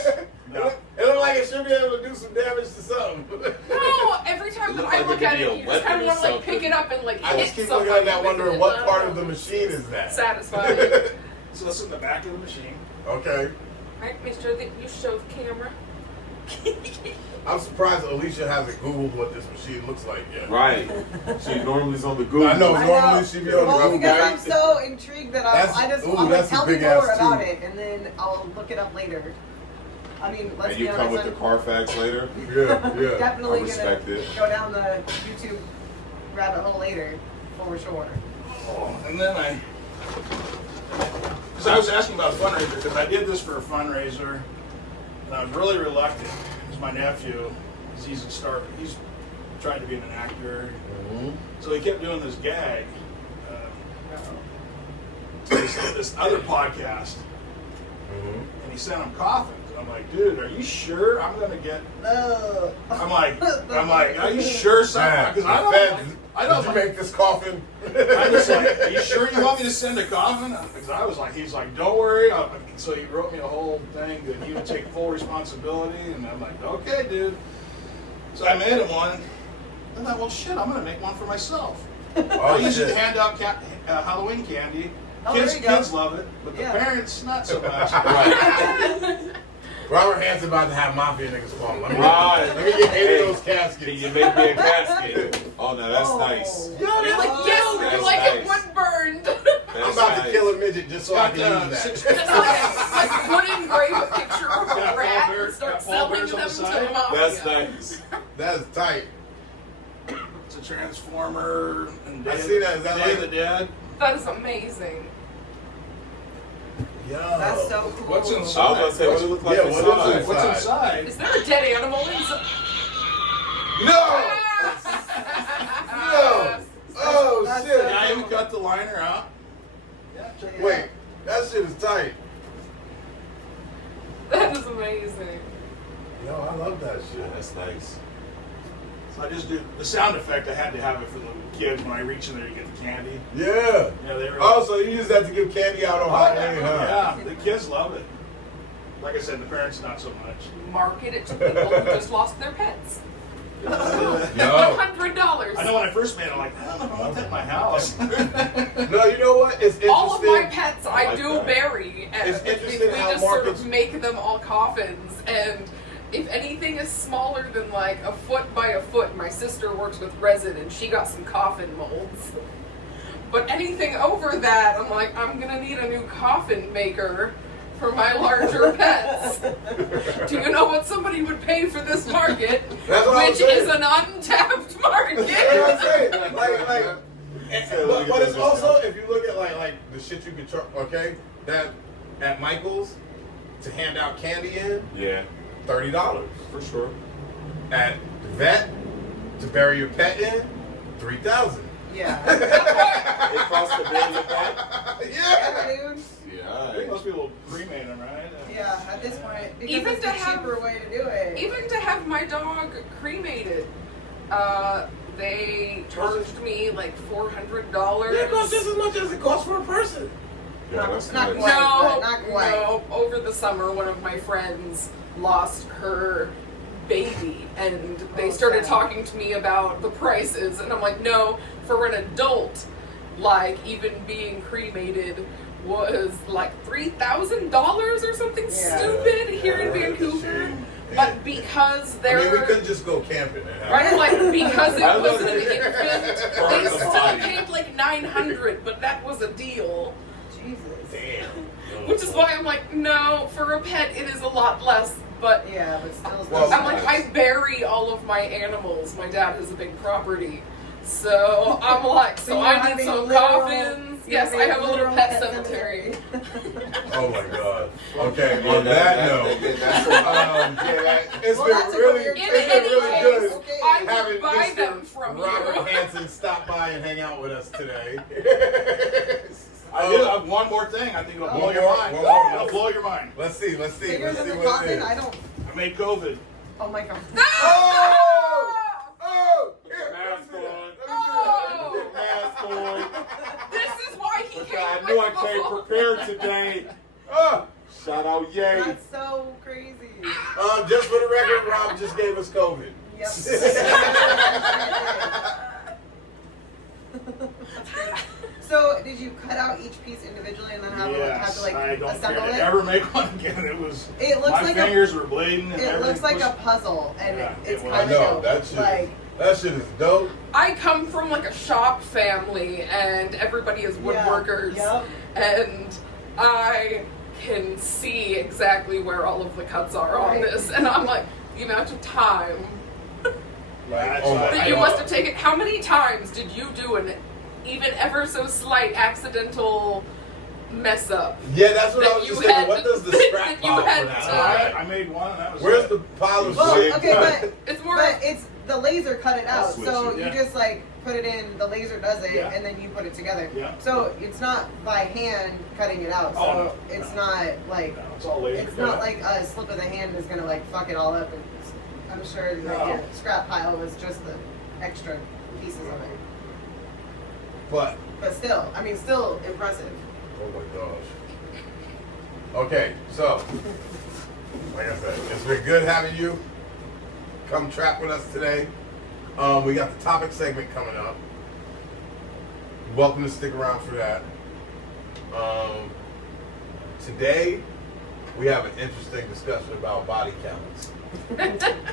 No. It looks like it should be able to do some damage to something. No, every time that It looks I like look it at could be it, a you just kind weapon of or want to like something. pick it up and like I hit just keep somebody looking at that, with wondering it. what part of the machine is that. Satisfying. So that's in the back of the machine. Okay. Right, make sure that you show the camera. I'm surprised Alicia hasn't Googled what this machine looks like yet. Right. She normally is on the Google. I know. I Normally know. she be on the Well, Google. because I'm right? so intrigued that That's- I'm ooh, like, that's a tell me big more ass about tube. it, and then I'll look it up later. I mean, let's And be you come with honest, the Carfax later. Yeah, yeah. definitely I gonna respect it. go down the YouTube rabbit hole later, for sure. Oh, and then because I was asking about a fundraiser, because I did this for a fundraiser, and I was really reluctant, because my nephew, he's trying to be an actor, Mhm. so he kept doing this gag. So he sent this other podcast, Mhm. and he sent him coffins. And I'm like, dude, are you sure I'm gonna get? Oh. I'm like, are you sure something? Because I don't. Did you make this coffin? I'm just like, are you sure you want me to send a coffin? Because I was like, he's like, don't worry. So he wrote me a whole thing that he would take full responsibility, and I'm like, okay, dude. So I made him one. And I thought, well, shit, I'm gonna make one for myself. I Oh, used shit. to hand out Halloween candy. Oh, there you go. Kids love it, but the Yeah. parents not so much. Robert Hansen about to have mafia niggas call him. Right. Let me get 8 Hey, of those Can caskets. you make me a casket? Oh, no, that's Oh. nice. You're like, yes, That's you're like nice. it wood burned. I'm about to kill a midget just so I Got, can use six- that. Like, would engrave a picture of a Got rat Paul Bear- and start got Paul selling Bears them on to the the side. mafia. That's nice. That's tight. It's a transformer and I see that. Is that Day like- of the Dead. That is amazing. Yo. That's so cool. What's I inside? was gonna say, what it look like Yeah, what is inside? it? What's inside? Is there a dead animal inside? No! No! Oh, That's shit. Yeah, I even cut the liner out. Yeah, check it out. Wait, that shit is tight. That is amazing. Yo, I love that shit. That's nice. So I just do the sound effect. I had to have it for the kids when I reach in there to get the candy. Yeah. Yeah, they were. Oh, so you use that to give candy out on Halloween, huh? Yeah, the kids love it. Like I said, the parents not so much. Market it to people who just lost their pets. Yo. $100. I know when I first made it, I'm like, I don't know if I want that in my house. No, you know what? It's interesting. All of my pets I like do that. bury, and It's we interesting how just sort markets- of make them all coffins. And if anything is smaller than like a foot by a foot, my sister works with resin, and she got some coffin molds. But anything over that, I'm like, I'm gonna need a new coffin maker for my larger pets. Do you know what somebody would pay for this market? That's what I'm Which saying. is an untapped market. You know what I'm saying? Like, So look at but it's this also, now. if you look at like the shit you could charge, okay, that at Michael's to hand out candy in, Yeah, $30. for sure. At the vet to bury your pet in, $3,000. Yeah. It costs to build your pet. Yeah. Yeah, dude. Yeah, I all think right. most people cremate them, right? Yeah, at this point, because Even it's to the have- cheaper way to do it. Even to have my dog cremated, they charged me like $400. It costs just as much as it costs for a person. Yeah, that's Not nice. quite. No, Not quite. no. Over the summer, one of my friends lost her baby, and they Oh, started sad. talking to me about the prices, and I'm like, no, for an adult, like even being cremated was like $3,000 or something Yeah. stupid here in Yeah, Vancouver. shame. But because I they're mean, we couldn't just go camping and have right, like because it I was love an it. infant, Burn they the still body. paid like $900, but that was a deal. Jesus. Damn. Which is why I'm like, no, for a pet it is a lot less, but Yeah, but still. Well, I'm like, I bury all of my animals. My dad has a big property. So I'm like, so you I have need a some literal- coffins. you Yes, have I have a little literal pet cemetery. Oh my god. Okay, Yeah, on that note, that's it's Well, been that's a really, weird In it's any been really case, good Okay. I having would buy Mr. them from Robert you. Hansen stop by and hang out with us today. I do have one more thing. I think it'll blow One your more, mind. one more. It'll blow your mind. Let's see Fingers in the what it coffin? is. I don't. I made COVID. Oh my god. Oh! Oh! Here, Mask let me see that. Oh! Let me see that. Mask on. This is why he came I with knew I before. came prepared today. Oh! Shout out, yay. That's so crazy. Just for the record, Rob just gave us COVID. Yep. So, did you cut out each piece individually and then have Yes, to like I don't assemble care to it? ever make one again. It was. It looks my like fingers were bleeding. And It everything looks like was- a puzzle, and Yeah, it's it was. I kind know, of that shit, like. that shit is dope. I come from like a shop family, and everybody is woodworkers, Yep. and I can see exactly where all of the cuts are on Right. this, and I'm like, the amount of time Like, That's oh my that I you know. must have taken. How many times did you do an even ever so slight accidental mess up? Yeah, that's what I that was you just thinking. had What to- does the that scrap you pile for had that? I made one, and that was Where's it. the pile of Well, shit? okay, but It's more. but it's the laser cut it I'll out, switch so it, you yeah. just like put it in. The laser does it, Yeah. and then you put it together. Yeah. So it's not by hand cutting it out. So Oh, no, it's no. not like No, it's all laser it's cut. not like a slip of the hand is gonna like fuck it all up. And I'm sure like No. your scrap pile was just the extra pieces of it. But But still, I mean, still impressive. oh my gosh. Okay, so like I said, it's been good having you come trap with us today. We got the topic segment coming up. Welcome to stick around for that. Today we have an interesting discussion about body counts.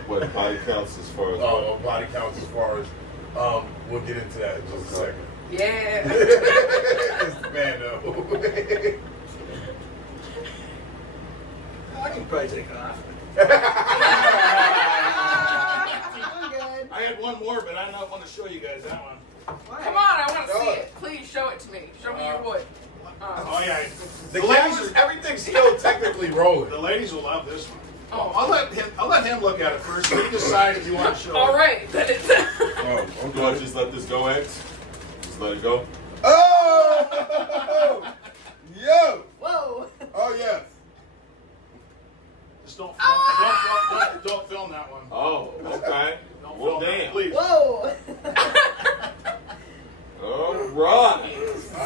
What body counts as far as Body counts as far as we'll get into that in just a second. Yeah. It's the man though. I can probably take it off. I'm good. I had one more, but I don't want to show you guys that one. Why? Come on, I want to Show see it. it. Please show it to me. Show me your wood. Oh yeah, The ladies cameras, everything's still technically rolling. the ladies will love this one. Oh. I'll let him look at it first. You decide if you want to show All it. right, then it's. Oh, Do I just let this go, X? Just let it go? Oh! Yo! Whoa. Oh, yes. Just don't film that one. Oh, okay. Don't Well, film that, damn. please. Whoa. All right.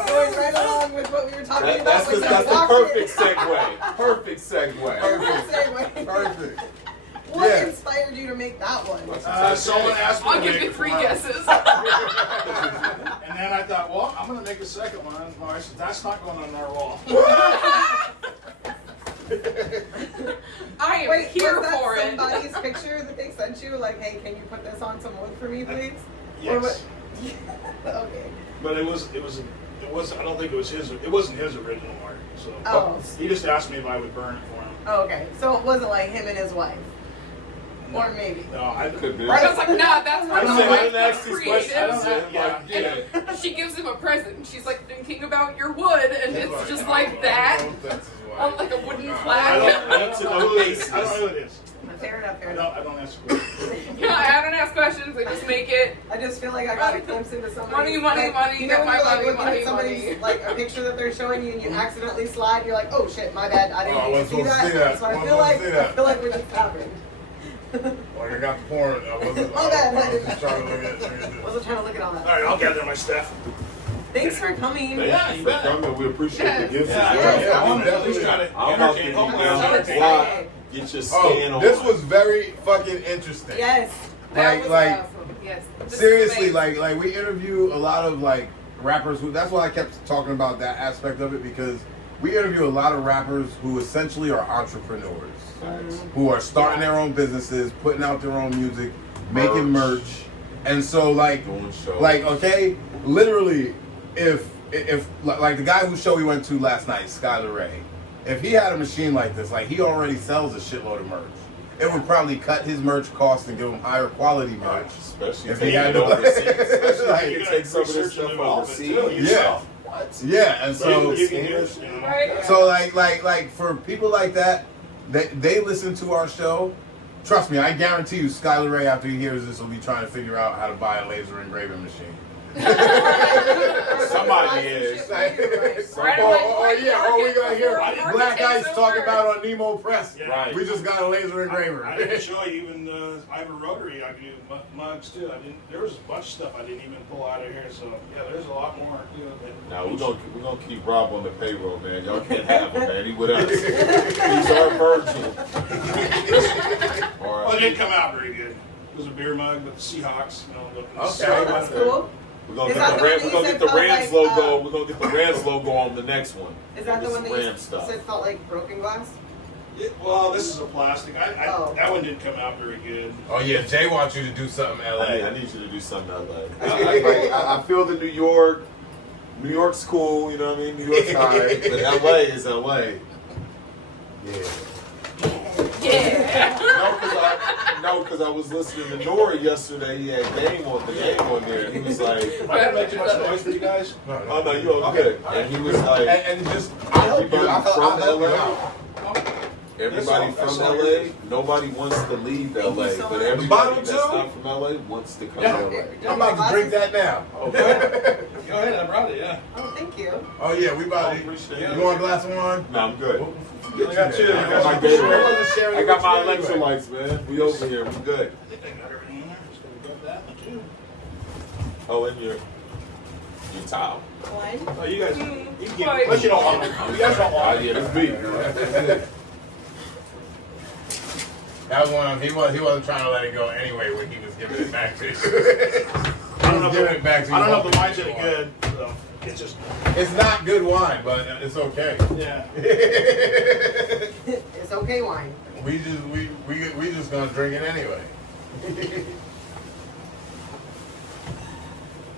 Going right along with what we were talking about. That's when you the walked perfect in. segue. Perfect segue. Perfect segue. Perfect. What Yeah. inspired you to make that one? Someone asked me I'll to give make you it 3 for mine. guesses. And then I thought, well, I'm going to make a second one. Well, I said, that's not going on our wall. I am Wait, here was that for it. somebody's picture that they sent you? Like, hey, can you put this on some wood for me, please? Or Yes. what? Okay. But it was. I don't think it was his. It wasn't his original art. So Oh. he just asked me if I would burn it for him. Oh, okay. So it wasn't like him and his wife. Or maybe. No, I Could be. I was like, nah, that's I my said, I wife didn't ask that's these questions. creative. I said, Yeah. like, yeah. She gives him a present, and she's like thinking about your wood, and it's just like that on like a wooden I flag. don't know who it is. I don't know who it is. Fair enough, fair I enough. don't ask questions. Yeah, I don't ask questions. I just make it. I just feel like I got a glimpse into somebody's Money, money, like, money, You know get when my you're like money, looking money, at somebody's money. like a picture that they're showing you and you accidentally slide and you're like, oh shit, my bad, I Oh, I didn't wasn't even see supposed to that. see that. So I Wasn't feel like supposed to see that. I feel like we're just happened. Like I got the porn. I wasn't. My bad, I was just trying to look at this. Wasn't trying to look at all All that. right, I'll gather my stuff. Thanks for coming. Thank Yeah, you you for bet. coming. We appreciate Yes. the gifts. Yeah, as Yes. well. I want to at least try to I'm about to entertain get Oh you my down God, to I'm the block. excited. Get your skin Oh, on. this was very fucking interesting. Yes. That was like awesome. Yes. This is seriously, amazing. like we interview a lot of like rappers who. That's why I kept talking about that aspect of it because we interview a lot of rappers who essentially are entrepreneurs, who are starting their own businesses, putting out their own music, making merch, and so like Doing shows. like okay, literally, if like the guy whose show we went to last night, Skylar Ray, if he had a machine like this, like he already sells a shitload of merch. It would probably cut his merch cost and give him higher quality merch. Especially If if he he had had to- overseas. Especially Like, if you you take some of this research stuff and develop it overseas. too yourself. Yeah, and so you can use, you know. Right? so like for people like that, they listen to our show. Trust me, I guarantee you, Skylar Ray, after he hears this, will be trying to figure out how to buy a laser engraving machine. Somebody is. Right, Or we gonna hear Market Black takes Ice talk over. about on Nemo Press. Yeah. Right. We just got a laser engraver. I didn't show you even I have a rotary. I can do mugs too. There was a bunch of stuff I didn't even pull out of here. So yeah, there's a lot more. You know, Now we're gonna keep Rob on the payroll, man. Y'all can't have him, man. He with us. He's our virgin. Well, it didn't come out very good. It was a beer mug with the Seahawks. You know, Okay. Oh, that's cool. We're gonna Is get that the the Rams. one We're gonna you get the said felt Rams like, logo. We're gonna get the Rams logo on the next one. Is that the Get one some that you Ram stuff. said felt like broken glass? well, this is a plastic. Oh. That one didn't come out very good. Oh yeah, Jay wants you to do something LA. I need you to do something LA. I feel the New York's cool. You know what I mean? New York's high, but LA is LA. Yeah. Yeah. No, because I was listening to Nori yesterday. He had game on there. He was like, Am I gonna make too much noise for you guys? "Oh no, you all good." And he was like, And just I'll help you. I'll help you out. "Everybody That's from all LA, it is. notody wants to leave LA, so but much. everybody Bottom that's two? not from LA wants to come Yeah. to LA." I'm about to drink that now. Okay. Go ahead, I brought it. Yeah. Oh, thank you. Oh yeah, we about to. Appreciate You it. want a glass of wine? No, I'm good. I got two. I got my Gatorade. I got my Anyway. electrolytes, man. We over here. We good. I think I got everything in there. Just gonna grab that one too. Oh, and your towel. One. Oh, you guys, you can get Right. it. Unless you don't want it. You guys don't Ah, want it. yeah, that's me. That was one of he wasn't trying to let it go anyway when he was giving it back to you. I don't know Giving if it back to you. I don't know if the wine's any good. So it's just, It's not good wine, but it's okay. yeah. It's okay wine. we just gonna drink it anyway.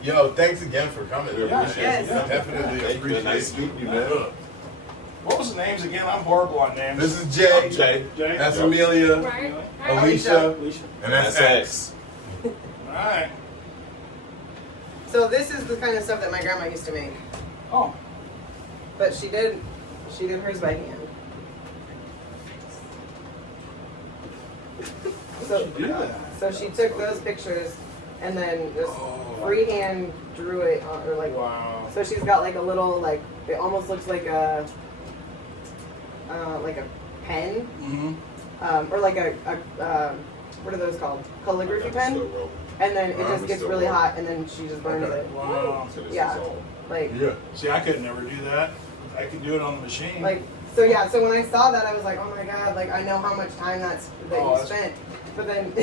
Yo, thanks again for coming. We appreciate Yes. it. Definitely Thank you. appreciate Nice it. meeting you, man. What was the names again? I'm horrible on names. This is Jay. I'm Jay. Jay. That's Yep. Amelia. Right? Alicia. Alicia. And that's X. All right. So this is the kind of stuff that my grandma used to make, Oh. but she did hers by hand. So, Yeah. so she took those pictures and then just freehand drew it on, or like. Wow. So she's got like a little like it almost looks like a pen, or like a what are those called? Calligraphy pen. And then it just gets really hot, and then she just burns it. Wow. Yeah. Like, Yeah. See, I could never do that. I could do it on the machine. so yeah. So when I saw that, I was like, oh my god! Like I know how much time that Oh, you that's- spent. But then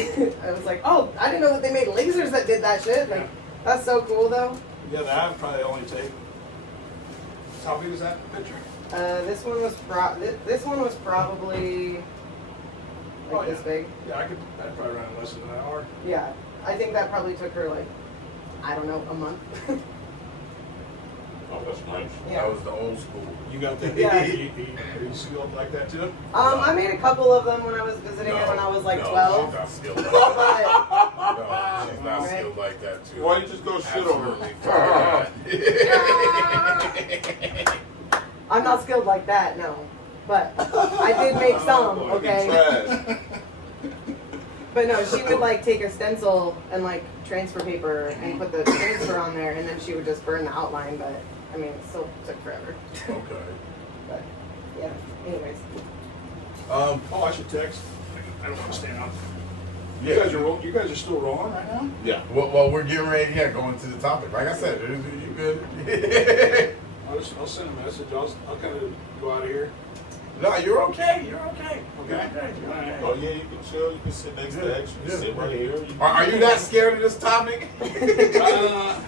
I was like, oh, I didn't know that they made lasers that did that shit. Like, that's so cool though. Yeah, that would probably only take. How big was that picture? This one was this one was probably like Oh, this yeah. big. Yeah, I'd probably run in less than an hour. Yeah, I think that probably took her like, I don't know, a month. Oh, that's nice. That was the old school. You got that? Yeah. You skilled like that too? I made a couple of them when I was visiting it when I was like No, 12. She's not skilled like But, that. No, she's not Right. skilled like that too. Why you just go shit on her? Absolutely. I'm not skilled like that, no. But I did make some, okay? Trash. But no, she would like take a stencil and like transfer paper and put the transfer on there, and then she would just burn the outline. But I mean, it still took forever. Okay. But yeah. Anyways, Oh, I should text. I don't want to stand up. You Yeah. You guys are still rolling right now? Yeah. Well, we're getting ready. Yeah, going to the topic. Like I said, you good? I'll send a message. I'll kind of go out of here. No, you're okay. You're okay. Okay. You're okay. Oh yeah, you can chill. You can sit next to X. You can sit right here. Are you not scared of this topic? I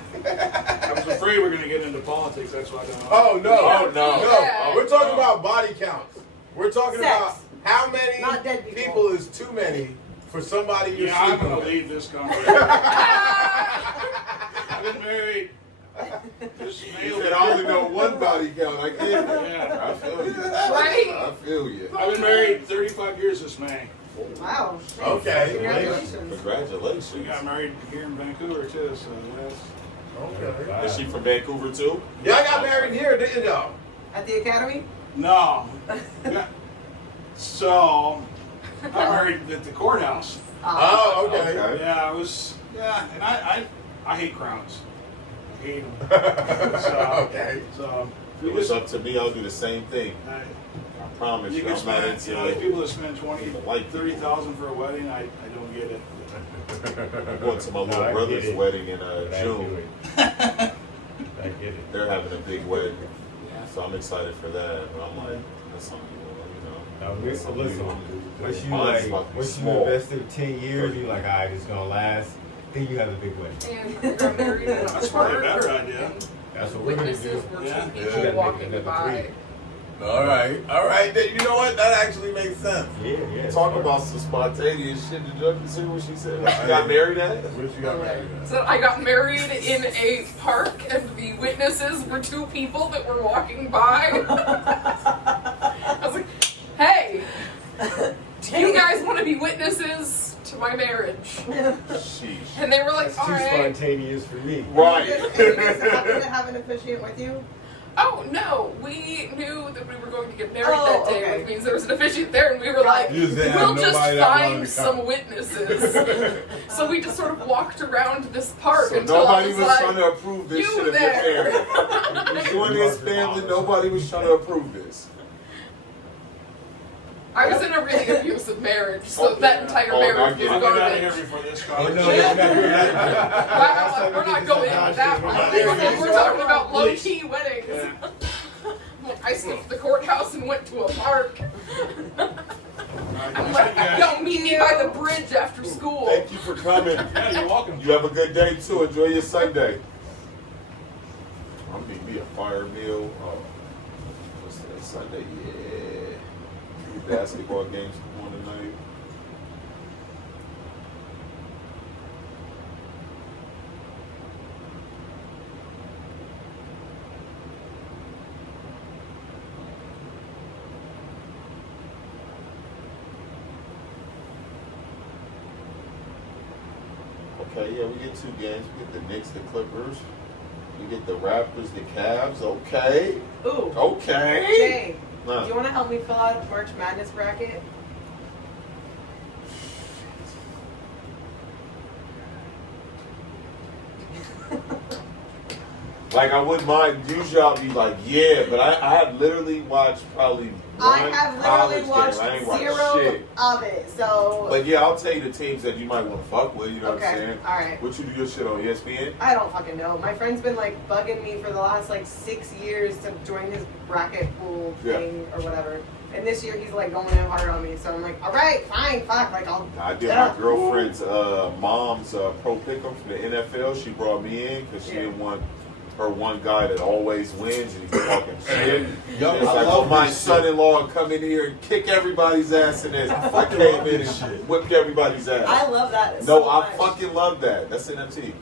was afraid we were going to get into politics. That's why I don't know. Oh no! Oh, no. Yeah. We're talking about body counts. We're talking Sex. about how many Not dead people. people is too many for somebody you're Yeah, I'm sleeping going to with. leave this conversation. I've been married Just He mailed said, I only know one body count. I get it. Yeah. I feel you. Right? I feel you. I've been married 35 years this May. Wow. Okay. Congratulations. Congratulations. We got married here in Vancouver too, so yes. Okay. Is she from Vancouver too? Y'all got married here, didn't y'all? At the academy? No. Yeah. So, I got married at the courthouse. Oh, okay. Okay. Yeah, I was. Yeah, and I hate crowns. I hate them. So, Okay. So, If it was up to me, I'll do the same thing. I, I promise you you. can I'm not spend, into you know, it. people that spend 20, Like 30,000 for a wedding, I don't get it. I'm going to my No, little I brother's get it. wedding in But I do June. it. I get it. They're having a big wedding, Yeah. so I'm excited for that. But I'm like, that's something you know. Now, That's listen, something you listen. wanna do. Once you Mine's about to be once you small. invested 10 years, you're like, alright, it's gonna last. Then you have a big wedding. And we got married in a That's probably a park, better idea. and That's what we're gonna witnesses do. were Yeah. two Yeah. people Make walking another by. three. All right. Then, you know what? That actually makes sense. Yeah. Talk about some spontaneous shit. Did you see what she said? She got married at? Where she got married at? So I got married in a park, and the witnesses were two people that were walking by. I was like, "Hey, do you guys want to be witnesses to my marriage?" Sheesh. And they were like, That's "All too right." spontaneous for me. Right. And you just happened to have an officiant with you? Oh no, we knew that we were going to get married Oh, that day, okay. which means there was an officiant there, and we were like, You just didn't have "We'll just nobody that wanted find to come." some witnesses." So we just sort of walked around this park So until I nobody was was like, trying to approve this "You shit of your there." family. You and his family, nobody was trying to approve this. I was in a really abusive marriage, so that entire Oh, no, I marriage get was it. I'll get out of here garbage. before this Oh, college. no, we're not doing that. Wow, we're not going into that one. We're talking about low-key weddings. Yeah. I skipped the courthouse and went to a park. I'm You like, guys- "Yo, meet me by the bridge after school." Thank you for coming. Yeah, you're welcome. You have a good day too. Enjoy your Sunday. I'm gonna be a fire meal. Oh, what's that? Sunday? Yeah. Basketball games come on tonight. Okay, yeah, we get two games. We get the Knicks, the Clippers. We get the Raptors, the Cavs. Okay. Ooh. Okay. Jay, Nah. do you want to help me fill out a March Madness bracket? Like, I wouldn't mind. Usually I'll be like, yeah, but I have literally watched probably I one have college literally watched game. I ain't watched zero shit. of it, so. But yeah, I'll tell you the teams that you might want to fuck with. You know what I'm Okay, saying? alright. What you do your shit on ESPN? I don't fucking know. My friend's been like bugging me for the last like 6 years to join his bracket pool Yeah. thing or whatever. And this year he's like going in hard on me, so I'm like, all right, fine, fuck, like I'll. I did Yeah. my girlfriend's mom's pro pick'em for the NFL. She brought me in because she Yeah. didn't want her one guy that always wins and he's talking shit. Yo, It's I like, love oh, my this shit. son-in-law come in here and kick everybody's ass in this. I came in this and shit. whipped everybody's ass. I love that. No, so I much. fucking love that. That's NFT. See,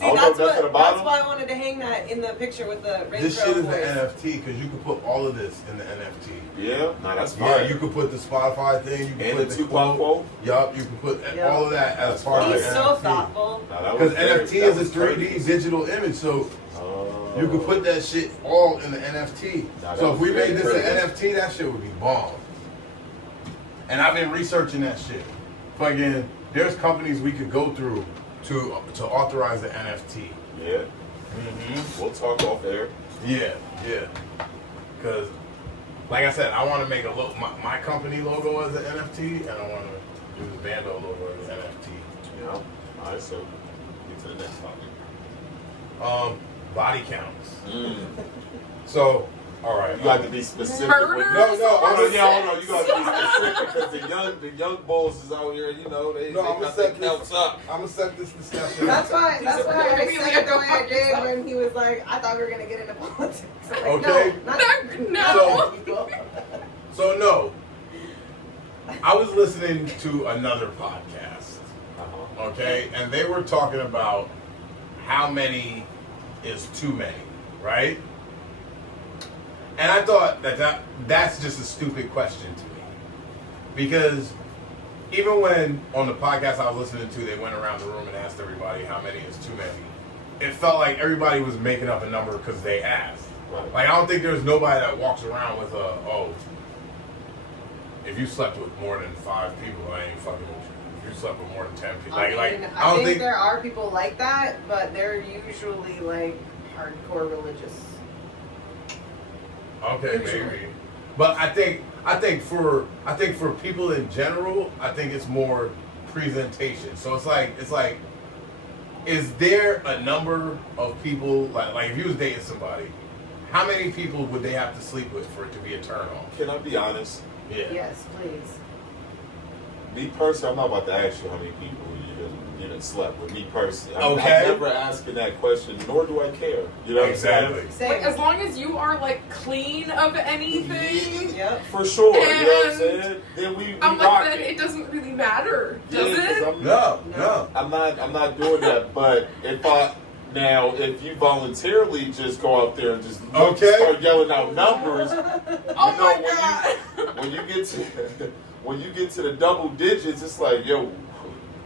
I don't that's know nothing what. about That's him. why I wanted to hang that in the picture with the Ray This Crow shit is the voice. NFT because you can put all of this in the NFT. Yeah, nah, that's fine. Yeah, you can put the Spotify thing. You can And put the the Tupac quote. Yup, you can put Yeah. all of that as part of the He's NFT. so thoughtful. Nah, that was Because very- NFT that is was a 3D courteous. digital image, so Oh. you can put that shit all in the NFT. Nah, that So if was we very made this an courteous. NFT, that shit would be bomb. And I've been researching that shit. Fucking, there's companies we could go through to authorize the NFT. Yeah, we'll talk off air. Yeah. Because, like I said, I want to make a my company logo as an NFT, and I want to do the Bando logo as an NFT. Yeah. All right, so get to the next topic. Body counts. So, all right. You got to be specific. Murder? With No, hold on, yeah, hold on. You got to be specific because the young bulls is out here. You know, they No, I'm got gonna their set counts this. up. I'm gonna set this discussion. That's why. That's why I really said the way I go did fuck when he was like, I thought we were gonna get into politics. I'm like, Okay. No, not No. people. So no, I was listening to another podcast. Uh-huh. Okay, and they were talking about how many is too many, right? And I thought that's just a stupid question to me. Because even when on the podcast I was listening to, they went around the room and asked everybody how many is too many. It felt like everybody was making up a number because they asked. Right. Like, I don't think there's nobody that walks around with if you slept with more than 5 people, I ain't fucking with you. If you slept with more than 10 people, I don't think there are people like that, but they're usually like hardcore religious. Okay, maybe. But I think for people in general, I think it's more presentation. So it's like, is there a number of people like if you was dating somebody, how many people would they have to sleep with for it to be a turn on? Can I be honest? Yeah. Yes, please. Me personally, I'm not about to ask you how many people you done slept with. Me personally, I'm never asking that question, nor do I care. You know Exactly. what I'm Same. Like, as long as you are like clean of anything, Yep. For sure, you know what I'm And saying? Then we I'm rock like, then it. it doesn't really matter, does Yeah, 'cause it? No. I'm not doing that. But if you voluntarily just go out there and just start yelling out numbers, Oh you my know, god! when you get to the double digits, it's like, yo,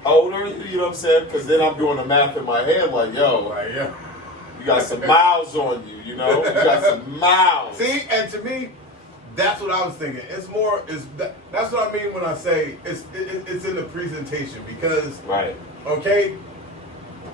how old are you? You know what I'm saying? Because then I'm doing the math in my head, like, yo, Like, yeah. you got some miles on you. You know, you got some miles. See, and to me, that's what I was thinking. It's more that's what I mean when I say it's in the presentation because Right. okay,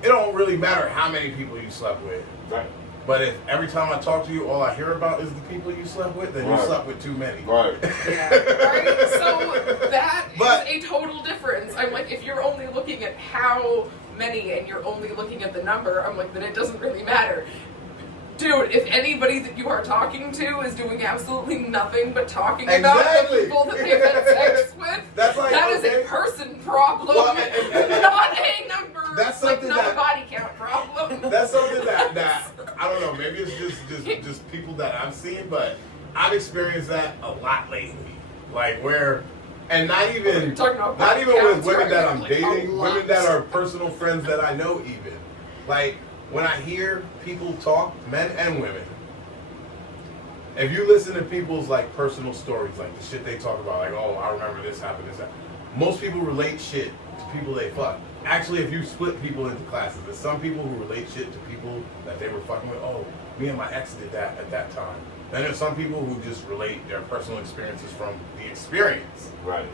it don't really matter how many people you slept with. Right. But if every time I talk to you, all I hear about is the people you slept with, then you slept with too many. Right. Yeah. Right? So that But- is a total difference. I'm like, if you're only looking at how many and you're only looking at the number, I'm like, then it doesn't really matter. Dude, if anybody that you are talking to is doing absolutely nothing but talking about the people that they've had sex with, That's like, that is okay. a person problem, Well, not a number. That's like, something not that- a body count problem. That's something that I don't know. Maybe it's just people that I've seen, but I've experienced that a lot lately. Like where, and not even You're talking about not even with counts, women right? that I'm Like, a dating, lot. women that are personal friends that I know. Even like when I hear people talk, men and women. If you listen to people's like personal stories, like the shit they talk about, like, oh, I remember this happened, this happened. Most people relate shit to people they fuck. Actually, if you split people into classes, there's some people who relate shit to people that they were fucking with. Oh, me and my ex did that at that time. Then there's some people who just relate their personal experiences from the experience. Right.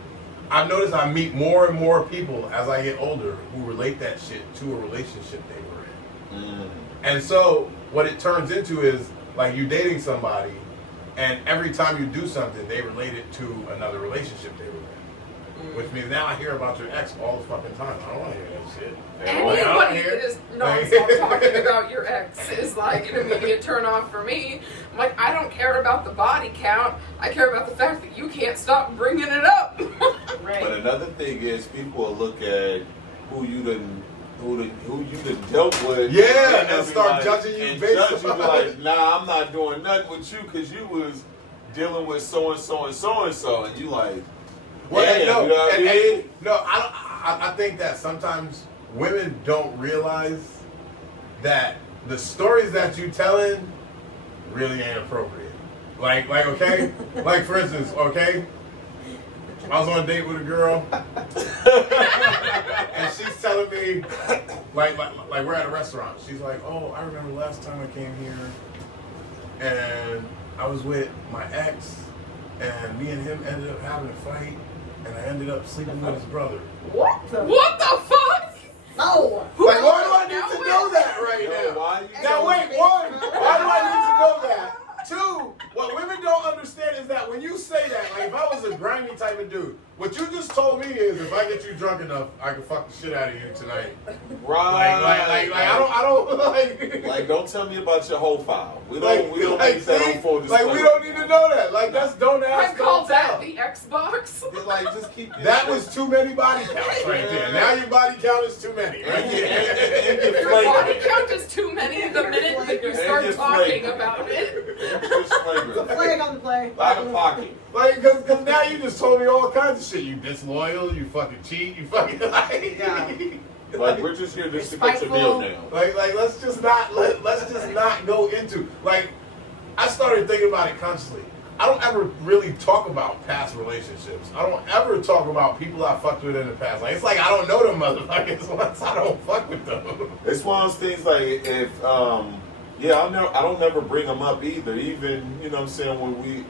I've noticed I meet more and more people as I get older who relate that shit to a relationship they were in. Mm. And so what it turns into is like you dating somebody, and every time you do something, they relate it to another relationship they were in. Which means now I hear about your ex all the fucking time. I don't want to hear that shit. Anybody that is nonstop talking about your ex is like an immediate turn off for me. I'm like, I don't care about the body count. I care about the fact that you can't stop bringing it up. Right. But another thing is, people will look at who you done dealt with. Yeah, they'll and be start like- judging you and based judge you, on- be like, nah, I'm not doing nothing with you because you was dealing with so and so and so and so, and you like, Well, yeah, and no, you know what I mean? and no, I think that sometimes women don't realize that the stories that you telling really ain't appropriate. Like okay, like for instance, okay, I was on a date with a girl, and she's telling me, like we're at a restaurant. She's like, oh, I remember last time I came here, and I was with my ex, and me and him ended up having a fight, and I ended up sleeping with his brother. What the? What the fuck? No. Like, why do I need to know that right Yo, now? why you Now wait, one, why do I need to know that? Two, what women don't understand is that when you say that, like if I was a grimy type of dude, what you just told me is if I get you drunk enough, I can fuck the shit out of you tonight. Right. Like I don't like. Like, don't tell me about your whole file. We don't Like, make like, that see? on full display. Like we don't need to know that. Like that's don't I ask, call don't that tell. the Xbox. Like, just keep your That shit. was too many body counts right there. Now your body count is too many, right? And If your your body flavor. count is too many the minute that you And start your talking flavor. about it. And your flavor. Flag on the play. Out of pocket. Like, cause now you just told me all kinds of shit. You disloyal, you fucking cheat, you fucking like. Yeah. Like we're just here just to get your meal now. Like let's just not go into like. I started thinking about it consciously. I don't ever really talk about past relationships. I don't ever talk about people I fucked with in the past. Like it's like I don't know them motherfuckers once I don't fuck with them. It's one of those things like if I don't never bring them up either. Even you know what I'm saying when we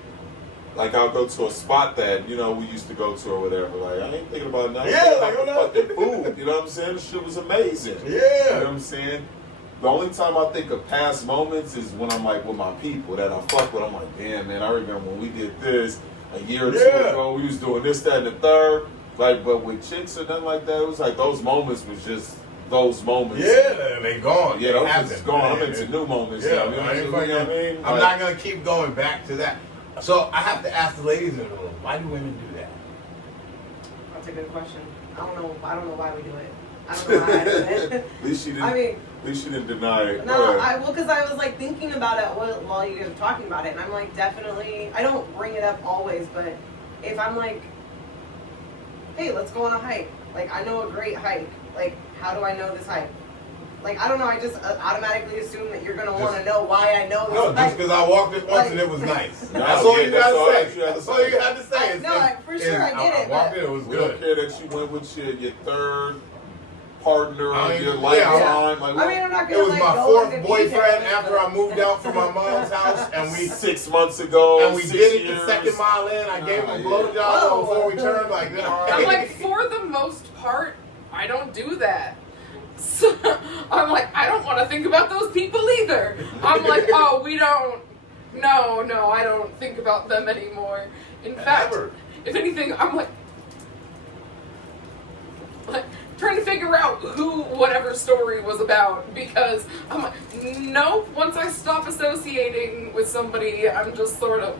like I'll go to a spot that you know we used to go to or whatever. Like I ain't thinking about nothing. Yeah, like like, fucking food. You know what I'm saying? The shit was amazing. Yeah. You know what I'm saying? The only time I think of past moments is when I'm like with my people that I fuck with. I'm like, damn man, I remember when we did this a year or two ago. We was doing this, that, and the third. Like, but with chicks or nothing like that, it was like those moments was just those moments. Yeah, they gone. Yeah, they those happened. just gone. I'm into new moments. Yeah, now, you know I ain't what I mean? I'm not gonna keep going back to that. So I have to ask the ladies in the room, why do women do that? That's a good question. I don't know why we do it. I don't know why I do it. At least she didn't. I mean, at least she didn't deny it. no, because I was like thinking about it while you guys were talking about it, and I'm like, definitely. I don't bring it up always, but if I'm like, hey, let's go on a hike. Like, I know a great hike. Like, how do I know this hike? Like, I don't know. I just automatically assume that you're gonna want to know why I know this No, hike. just because I walked it once Like- and it was nice. No, That's all yeah, you that's gotta all say. that you have to That's all say. you have to say. For sure, I get it. I walked But it. It was We don't good. care that you went with your third partner I of mean, your yeah, lifetime. Like, I mean, I'm not It gonna was like my go fourth into boyfriend details, after but- I moved out from my mom's house, and we 6 months ago. and we 6 did it years. the second mile in. I gave him a Yeah. blowjob Whoa. before we turned. Like, I'm like, for the most part, I don't do that. So, I'm like, I don't want to think about those people either. I'm like, oh, we don't. No, I don't think about them anymore. In fact, Ever. if anything, I'm like trying to figure out who whatever story was about because I'm like, nope. Once I stop associating with somebody, I'm just sort of.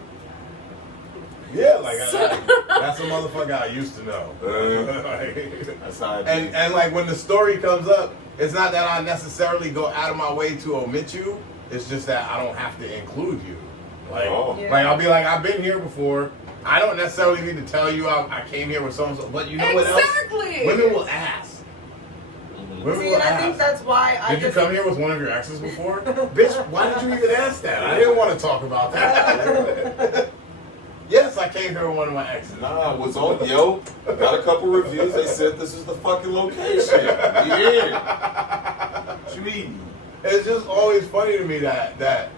yeah, like that's a motherfucker I used to know. Like, That's how I do. and like when the story comes up, it's not that I necessarily go out of my way to omit you. It's just that I don't have to include you. Like, Oh. Yeah. like I'll be like, I've been here before. I don't necessarily need to tell you I came here with so and so, but you know what else? Exactly. Women will ask. Mhm. Women See, will and I think ask. that's why I Did you just come here with one of your exes before? Bitch, why did you even ask that? I didn't want to talk about that. Yes, I came here with one of my exes. Nah, was on got a couple reviews. They said this is the fucking location. Yeah. What you eating? It's just always funny to me that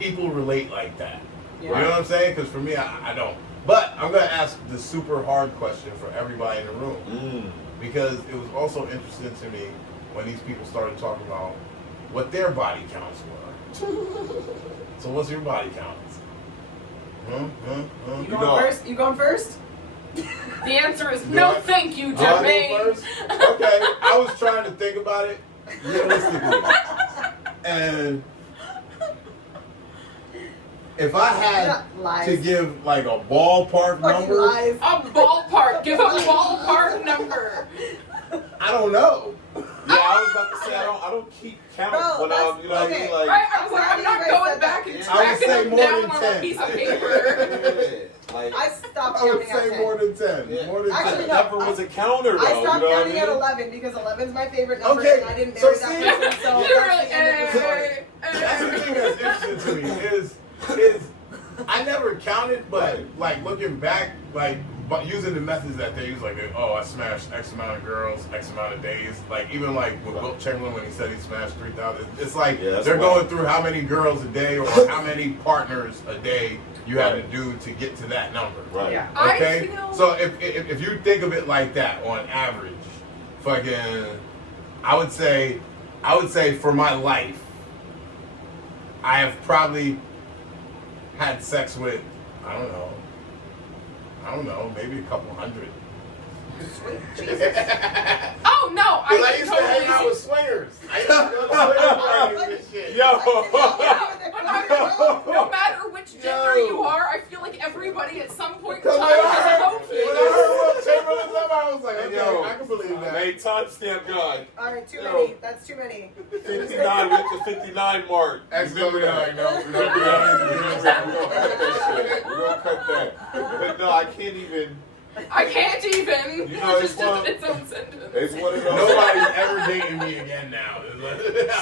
people relate like that. Yeah. You know what I'm saying? Because for me, I don't. But I'm going to ask the super hard question for everybody in the room. Because it was also interesting to me when these people started talking about what their body counts were. So what's your body count? You know- going first? You going first? The answer is Do no, I- thank you, Do I go Jermaine. first? Okay, I was trying to think about it realistically. And if I had Lies. to give like a ballpark Fucking number, lies. A ballpark. Give a ballpark number. I don't know. Yeah, I was about to say I don't keep count Bro, when I'm you know what I okay. mean like. Right? I was like, I'm not going back and I would tracking say them more down than on 10. a piece of paper. Yeah, like I stopped I would counting at say 10. more than 10. yeah. More than Actually, 10. no. Never was a counter though. I stopped you know counting what at I mean? 11 because 11 is my favorite number, Okay, and I didn't so marry that see- person, so You're that's like, the end of the story. That's the thing that's interesting to me is I never counted, but like looking back, like but using the methods that they use, like I smashed X amount of girls, X amount of days. Like even like with Wilt Chamberlain when he said he smashed 3,000, it's like Yeah, that's they're wild. going through how many girls a day or how many partners a day you had to do to get to that number. Right. Yeah. Okay, I feel- so if you think of it like that on average, fucking, I would say for my life, I have probably had sex with I don't know, maybe a couple hundred. Sweet Jesus. Oh no, Because I I used to hang out totally. with swingers. I used to go to swinger parties and shit. Yo. No matter which gender Yo. you are, I feel like everybody at some point in Because time when I has heard hoped Wilt Chamberlain's number, I was like, okay, Yo. I can believe that. Hey, timestamp guy. All right, too Yo. many. That's too many. 59. We at the 59 mark. Remember that. Remember that. We're gonna cut that shit. We're gonna cut that. But no, I can't even. I can't even. You know, Which is just its own sentence. It's one of those Nobody's ever dating me again now.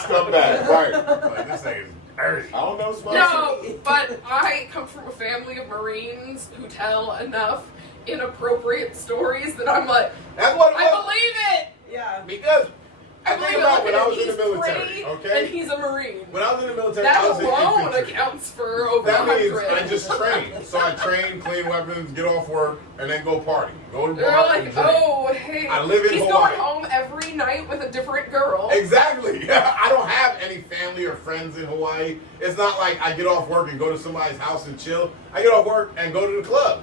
scumbag, right? Like, this thing is dirty. I don't know, Smoke. No, but I come from a family of Marines who tell enough inappropriate stories that I'm like, That's what it I was. believe it. Yeah. Because I I believe think it. about when I was He's in the military, pretty, okay? and he's a Marine. When I was in the military, That I was in alone infantry. accounts for over That means 100. I just trained. So I train, clean weapons, get off work, and then go party. Go to They're bar like, and drink. oh, hey, I live in he's Hawaii. going home every night with a different girl. Exactly. I don't have any family or friends in Hawaii. It's not like I get off work and go to somebody's house and chill. I get off work and go to the club.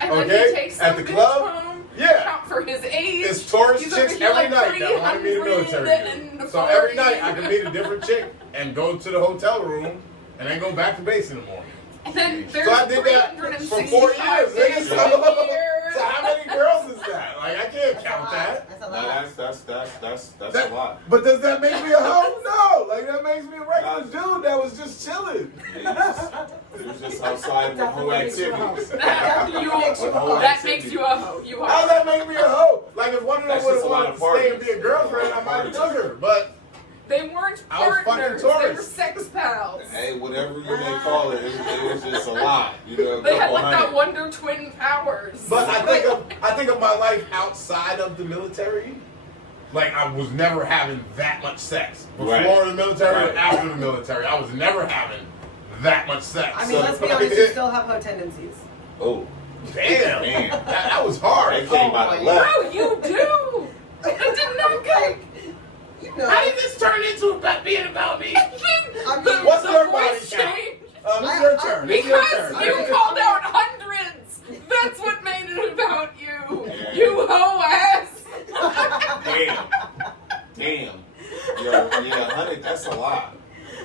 And then Okay, he takes at some the bitch club, home, yeah. count for his age. It's tourist He's chicks over here every like night that want to meet a 300 military and dude. So every night I 40. can meet a different chick and go to the hotel room and then go back to base in the morning. And then there's So I did that for 4 years. days So, a year. so how many girls is that? Like I can't count that. That's a No, lot. that's That- a lot. But does that make me a hoe? No. Like that makes me a regular dude that was just chilling. It was just outside with whole activities. That makes you a hoe. You How are. does that make me a hoe? Like if one of them That's would just have a lot wanted of to stay and parties. be a girlfriend, I might have took her. But They weren't I was fucking partners. They were tourists. sex pals. Hey, whatever you may call it, it was just a lot. You know, a They had couple like that hundred. Wonder Twin powers. But I think of my life outside of the military. Like I was never having that much sex before Right. the military Right. and after the military. I was never having that much sex. I mean, let's be honest, you still have hoe tendencies. Oh, Damn, Man. that was hard. that came out of left. No, you do. I did not go. You know. How did this turn into about being about me? I mean, What's The your body voice count? change. It's your turn. It's your Because turn. you called out hundreds. That's what made it about you. You hoe ass. Damn. Yeah, 100, that's a lot.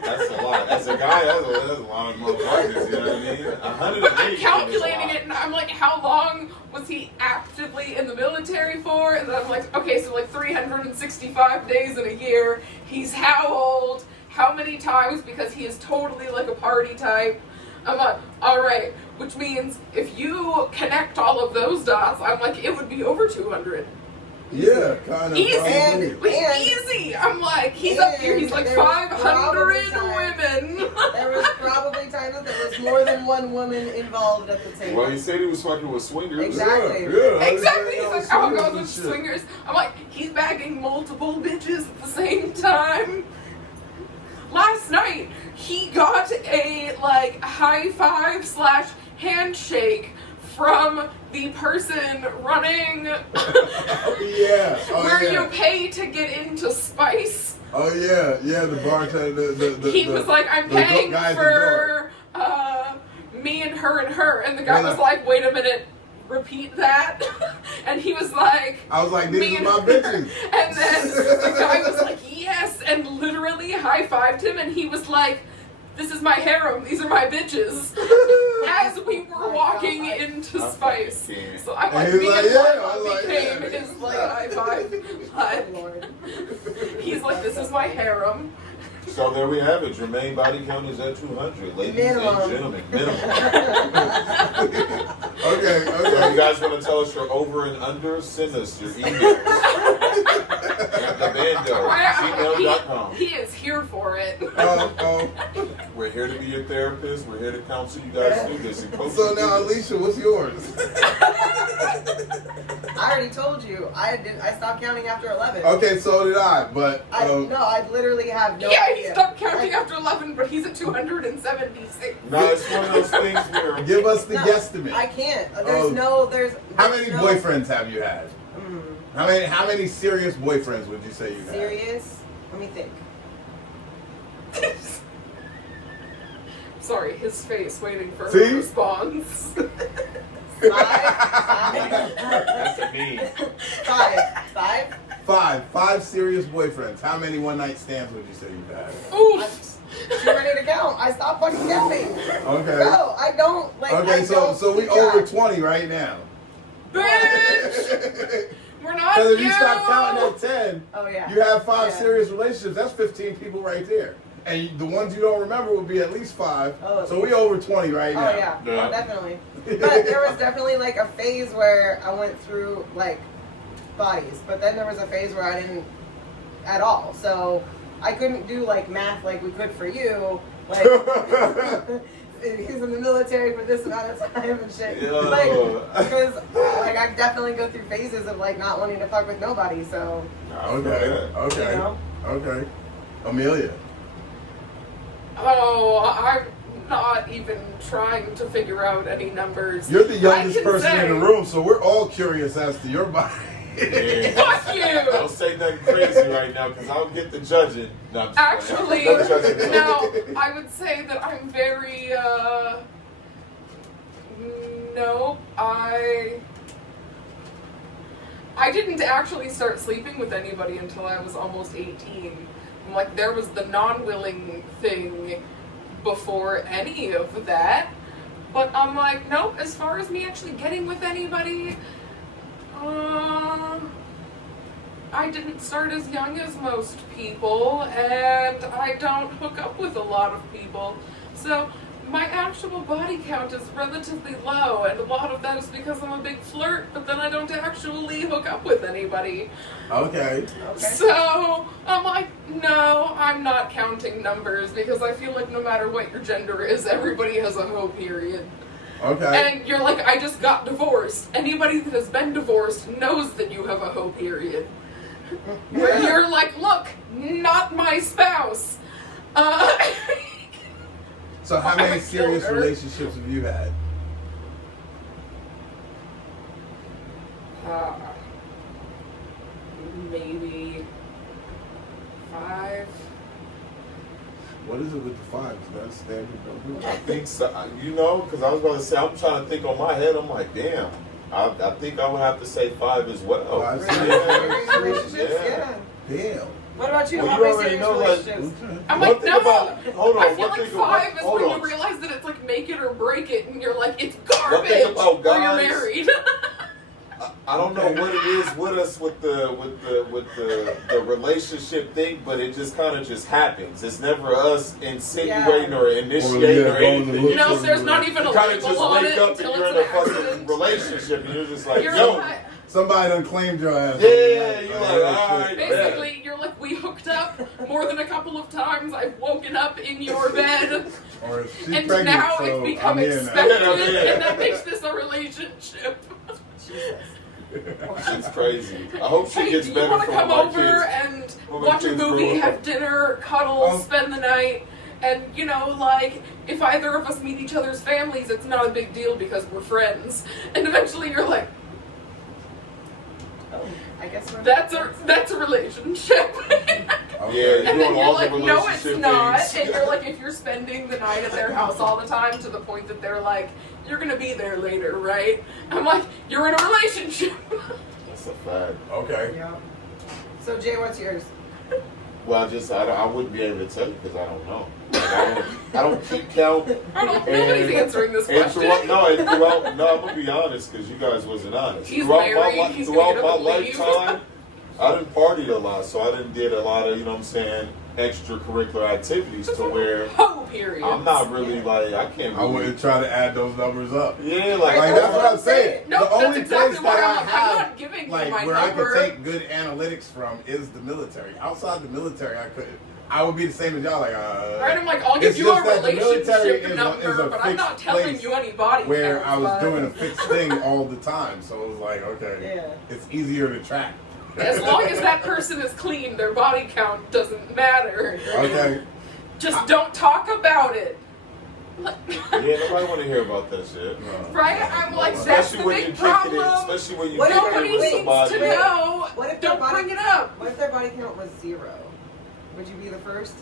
That's a lot. As a guy, that's a lot of motherfuckers, you know what I mean? 100 But of I'm anything calculating is a lot. it, and I'm like, how long was he actively in the military for? And then I'm like, okay, so like 365 days in a year. He's how old? How many times? Because he is totally like a party type. I'm like, all right, which means if you connect all of those dots, I'm like, it would be over 200. Yeah, kind of. Easy. probably. Like, easy. I'm like, he's up here. He's like there was 500 probably times- women. There was probably times that there was more than one woman involved at the table. Well, he said he was fucking with swingers. Exactly. Yeah. Exactly. He's like, oh, swingers goes and with shit. swingers. I'm like, he's bagging multiple bitches at the same time. Last night, he got a like high five / handshake from the person running Yeah. Oh, where yeah. you pay to get into Spice. Oh yeah, yeah. The bartender. He was like, I'm the paying guy at the for me and her. And the guy Yeah. was like, wait a minute, repeat that. And he was like, I was like, me these are and my her. bitches. And then the guy was like, yes, and literally high-fived him, and he was like, this is my harem, these are my bitches. As we were walking into I Spice. fucking can't. So I'm like, And he me was and like, yeah, Marla I was like, became yeah. his like high five. Like, Lord. he's like, this is my harem. So there we have it. Jermaine body count is at 200. Ladies Minimum. and gentlemen, minimum. Okay, So if okay. you guys want to tell us your over and under, send us your emails. At thebando@gmail.com. He is here for it. We're here to be your therapist. We're here to counsel you guys through this and coach So you now, through this. Alicia, what's yours? I already told you. I stopped counting after 11. Okay, so did I, but I literally have no Yeah, he idea. stopped counting after 11, but he's at 276. No, it's one of those things where give us the No, guesstimate. I can't. Oh. How many no- boyfriends have you had? Mm, How many serious boyfriends would you say you had? serious? Let me think. Sorry, his face waiting for See? her response. that's a me. Five. Five serious boyfriends. How many one night stands would you say you've had? Oof. Too many to count. I stopped fucking counting. Okay. No, I don't. Like, Okay, I so don't we keep over track. 20 right now. Bitch! We're not Because if you! you stop counting at 10, Oh yeah. you have 5 Yeah. serious relationships. That's 15 people right there. And the ones you don't remember would be at least 5. Oh. So we over 20 right Oh now. yeah. Yeah. Oh, definitely. But there was definitely like a phase where I went through like bodies, but then there was a phase where I didn't at all. So I couldn't do like math like we could for you. Like he's in the military for this amount of time and shit. Yeah. Like because like I definitely go through phases of like not wanting to fuck with nobody. So Okay. you know? Okay. Amelia. Oh, I'm not even trying to figure out any numbers. You're the I youngest can person say- in the room, so we're all curious as to your body. Yeah. Fuck you! Don't say nothing crazy right now, because I'll get the judging. No, I'm just Actually, playing. No judging. no, I would say that I'm very, no, I didn't actually start sleeping with anybody until I was almost 18. Like, there was the non-willing thing before any of that. But I'm like, nope, as far as me actually getting with anybody, I didn't start as young as most people, and I don't hook up with a lot of people. So my actual body count is relatively low, and a lot of that is because I'm a big flirt, but then I don't actually hook up with anybody. Okay. So I'm like, no, I'm not counting numbers, because I feel like no matter what your gender is, everybody has a hoe period. Okay. And you're like, I just got divorced. Anybody that has been divorced knows that you have a hoe period. Where you're like, look, not my spouse. So how many I serious killed her. relationships have you had? Maybe 5. What is it with the fives? Is that a standard number? I think so. You know, because I was going to say, I'm trying to think on my head. I'm like, damn. I think I would have to say 5 as well. Five Yeah. Relationships, yeah. Damn. What about you? Well, How you many already serious know, like, relationships? I'm One like, thing no. about- hold on, I feel one like thing 5 is hold when on. you realize that it's like make it or break it, and you're like, it's One thing garbage, about or you're guys- married. I don't know what it is with us with the relationship thing, but it just kind of just happens. It's never us insinuating or initiating or anything. No, there's not even a You kind of label just on wake it up and until you're in it's a an fucking accident. relationship, and you're just like, You're yo, like, Somebody done claimed your ass. yeah, you're like, all right, basically, you're like, we hooked up more than a couple of times. I've woken up in your bed, Or she's and pregnant, now so it's become I'm in now. expected, Yeah, I'm in. and that makes this a relationship. Shit's crazy. I hope she Hey, gets do you better want to from come my over kids. and When my watch a kids movie, grow up. have dinner, cuddle, Um, spend the night? And, you know, like, if either of us meet each other's families, it's not a big deal because we're friends. And eventually you're like, Oh, I guess we're that's a relationship. Okay. Yeah, And then doing you're all like, the no, it's relationship not. things. And you're like, if you're spending the night at their house all the time to the point that they're like, you're gonna be there later, right? I'm like, you're in a relationship. That's a fact. Okay. Yeah. So Jay, what's yours? Well, I wouldn't be able to tell you because I don't know. Like, I don't keep count. Nobody's answering this And question. throughout, I'm gonna be honest because you guys wasn't honest. He's throughout married, my, he's throughout gonna my get up and leave. lifetime, I didn't party a lot, so I didn't did a lot of, you know what I'm saying, extracurricular activities to where Hoe period. I'm not really like, I can't I really. wouldn't try to add those numbers up. Yeah, Like like, that's what I'm saying. No, the that's only exactly place why that I'm I not have, giving you like, my where number. I could take good analytics from is the military. Outside the military, I couldn't. I would be the same as y'all. Like, Right, I'm like, I'll give it's you a just that the military relationship is a number, but I'm not fixed telling place you any body where counts, I was but doing a fixed thing all the time. So it was like, okay, Yeah. it's easier to track. as long as that person is clean, their body count doesn't matter. Okay. Just don't talk about it. yeah, nobody want to hear about that shit. Right? I'm like, that's the Especially when you're big kicking it, problem. especially when you're What if kicking Nobody it with needs somebody. to know. What if their Don't body, bring it up. What if their body count was 0? Would you be the first?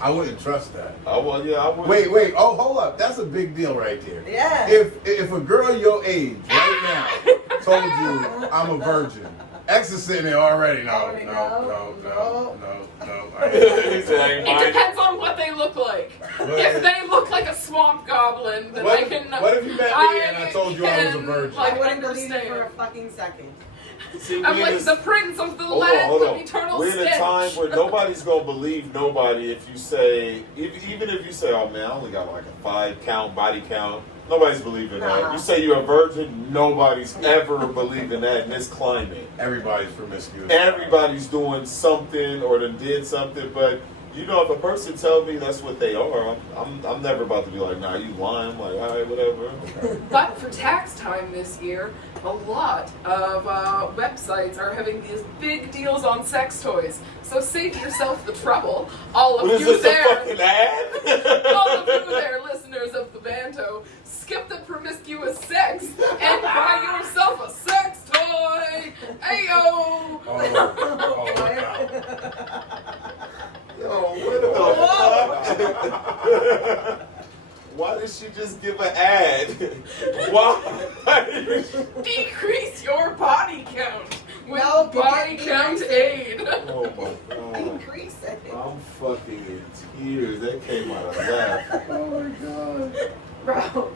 I wouldn't trust that. Oh, well, yeah, I would. Wait. Oh, hold up. That's a big deal right there. Yeah. If a girl your age right now told you I'm a virgin, X is sitting there already. No. He said, I ain't It buying depends on what they look like. What If if- they look like a swamp goblin, then What I if- can. what if you met me and I told you I was a can, virgin? I Like, wouldn't believe you for a understand. fucking second. See, I'm we like in the this- prince of the Hold land on. of eternal We're in a stench. time where nobody's gonna believe nobody if you say, even if you say, "Oh man, I only got like a 5 count body count," Nobody's believing that. Nah. You say you're a virgin, nobody's ever believing that in this climate. Everybody's promiscuous. Everybody's doing something or done did something, but you know, if a person tells me that's what they are, I'm never about to be like, nah, you lying. I'm like, all right, whatever. Okay. But for tax time this year, a lot of websites are having these big deals on sex toys. So save yourself the trouble. All of What is you this, a there, fucking ad? all of you there, listeners of the Banto, skip the promiscuous sex and buy yourself a sex toy. Ayo! Oh my God. Yo, what the fuck? Why did she just give an ad? Why? Decrease your body count with No, body decrease count it. aid. Oh my god. Increase it. I'm fucking in tears. That came out of laugh. Oh my God. Bro.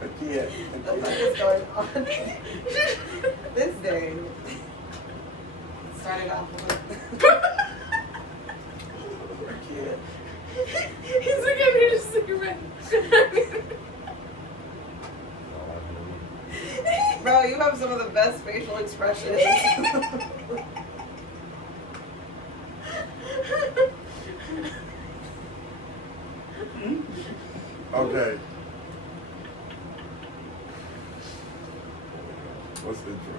I can't. What is going on? This day started off with. I can't. He's like, I need a cigarette. Bro, you have some of the best facial expressions. Okay. What's the intro?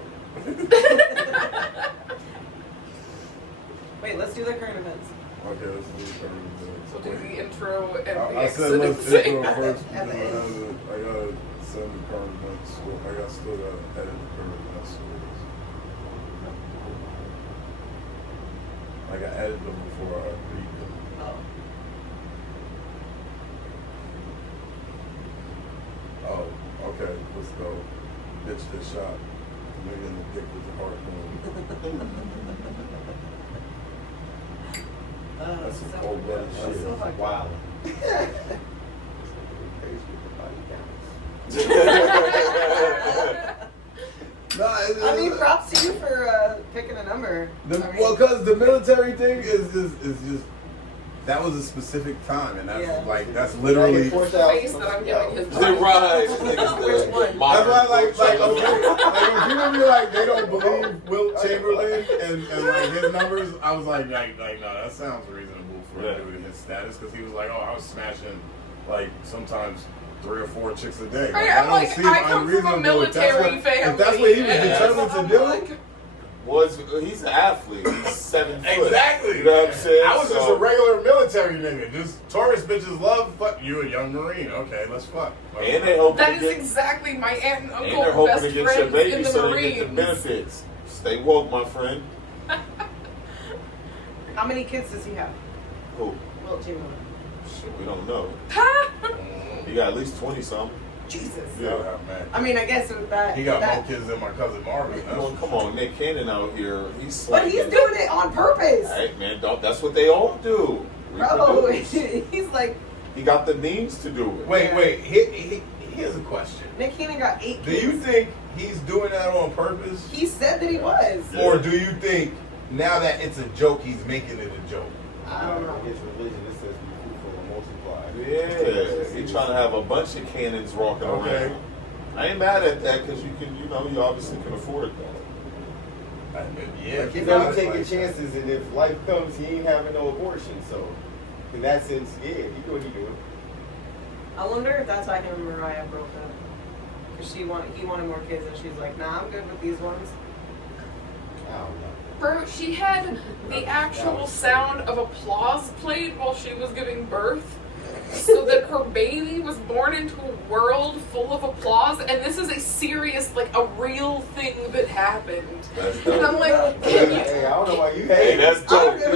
Wait, let's do the current events. Okay, let's do the current events. So do the intro and the I said let's exit. intro first At because the I gotta send the current events. So I still gotta edit the current events stories. Like I edit them before I read them. Oh. Oh, okay, let's go. Bitch this shot. Nigga in the dick with the heart going. That's some cold-blooded so shit. fucked up. Wow. No, I mean, props to you for picking a number. I mean, well, because the military thing is just that was a specific time, and that's Yeah. like that's literally. The face that I'm giving his The rise. Which one? That's why, like when people be like they don't believe Wilt Chamberlain and like his numbers, I was like no, that sounds reasonable for a dude in his status because he was like, oh, I was smashing like sometimes 3 or 4 chicks a day. Right, that I'm like, I come from a military family. If that's what he was Yeah. determined to do. He's an athlete. He's 7 foot. Exactly. You know what I'm saying? I was just So- a regular military nigga. Just tourist bitches love fuck you, a young Marine. Okay, let's fuck. And they hoping That to is get, exactly my aunt and and uncle, they're hoping best to get your friends baby in the so they get the Marines. benefits. Stay woke, my friend. how many kids does he have? Who? Wilt Chamberlain. Shit, we don't know. He got at least 20 something. Jesus. Yeah, man. I mean, I guess with that. He got that, more kids than my cousin Marvin. Come on, Nick Cannon out here. He's But he's slacking. doing it on purpose. Hey man, that's what they all do. Bro, Reproduce. he's like, He got the means to do it. Wait. Here's a question. Nick Cannon got 8 Do kids. you think he's doing that on purpose, He said that he was. or do you think now that it's a joke, he's making it a joke? I don't know. His religion, it says be fruitful and multiply. Yeah, he trying to have a bunch of cannons walking Okay. around. I ain't mad at that because you obviously can afford that. Yeah, Like, he's only taking chances, and if life comes, he ain't having no abortion. So, in that sense, yeah, he do what he doing. I wonder if that's why him and Mariah broke up. Because he wanted more kids, and she's like, nah, I'm good with these ones. I don't know. Bro, she had the actual sound of applause played while she was giving birth, so that her baby was born into a world full of applause, and this is a serious, like, a real thing that happened. That's And I'm dope. like, can you, Hey, I don't know why you hate Hey, it. that's dope. I'm I can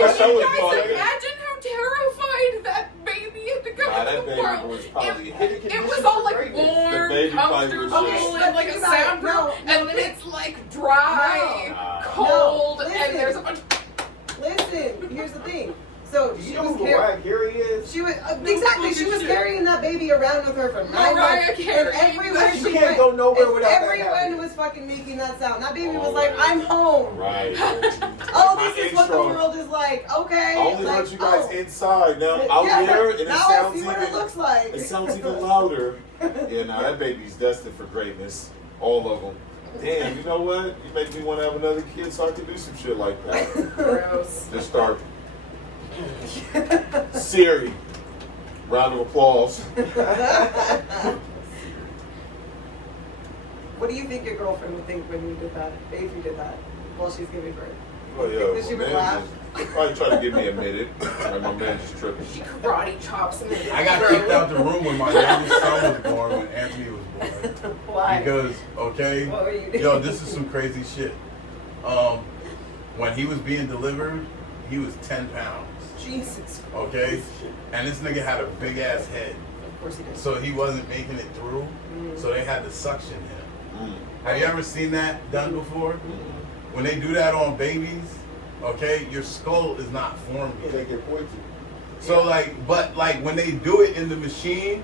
wish I you was guys part of it. imagine how terrified that baby had to come Nah, that into the baby world? was probably It was all like The warm, baby probably was comfortable, just- and like a soundproof, No, and then it's like dry, No. cold, No, and listen. there's a bunch. Listen, here's the thing. So Do she you know was who Mariah Carey is? She was exactly. She was carrying that baby around with her for 9 Mariah months, Carey. and everywhere You she can't went, go nowhere and without that everyone happening. was fucking making that sound. That baby was Always. like, "I'm home." Right. Oh, My this is what the intro. world is like. Okay. I only like, heard you guys oh. inside. Now out Yeah, there, and it now I sounds see what even it looks like. it sounds even louder. Yeah, now that baby's destined for greatness. All of them. Damn, you know what? You make me want to have another kid so I can do some shit like that. Gross. Just start. Siri. Round of applause. What do you think your girlfriend would think when you did that? If you did that while she's giving birth? Oh Think yeah, that she my would man laugh? just probably try to give me a minute. Like my man just tripping. She karate chops me. I got kicked out the room when my youngest son was born, when Anthony was born. Why? Because, okay, What were you doing? yo, this is some crazy shit. When he was being delivered, he was 10 pounds, Jesus. okay? And this nigga had a big ass head, Of course he did. so he wasn't making it through, so they had to suction him. Mm. Have you ever seen that done before? When they do that on babies, okay, your skull is not formed Yeah, yet. they can point you. So like, but like when they do it in the machine,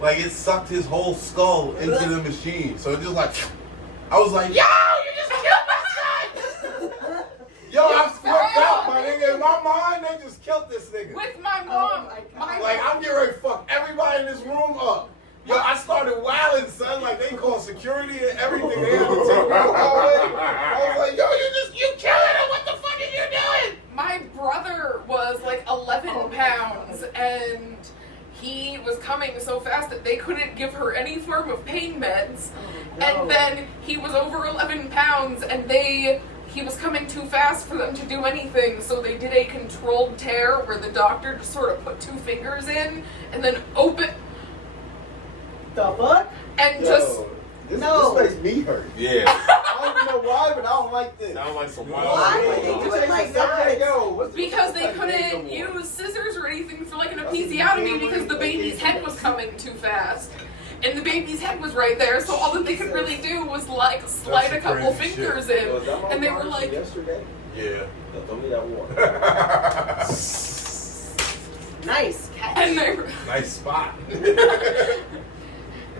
like it sucked his whole skull into the machine. So it just like, I was like, yo, you just killed my son! Yo, I flipped out, my nigga. In my mind, they just killed this nigga. With my Oh mom. my God. Like I'm getting ready to fuck everybody in this room up. Yo, I started wilding, son. Like they called security and everything. They had to take me out hallway. I was like, yo, you killing him. What the fuck are you doing? My brother was like 11 pounds and he was coming so fast that they couldn't give her any form of pain meds. no. And then he was over 11 pounds and he was coming too fast for them to do anything, so they did a controlled tear where the doctor just sort of put 2 fingers in and then opened The fuck? and Yo, just this No. makes me hurt. Yeah. I don't even know why, but I don't like this. Sound like some Why wild would shit they going do on. it like that? Yo, what's because they what's that name couldn't no more? use scissors or anything for like an episiotomy because the baby's head was coming too fast. And the baby's head was right there, so all that they could really do was like slide That's a couple crazy fingers shit. Yo, is that in. my And they were mom from like, yesterday. Yeah. Yo, throw me that water. Nice catch. and they were, Nice spot. and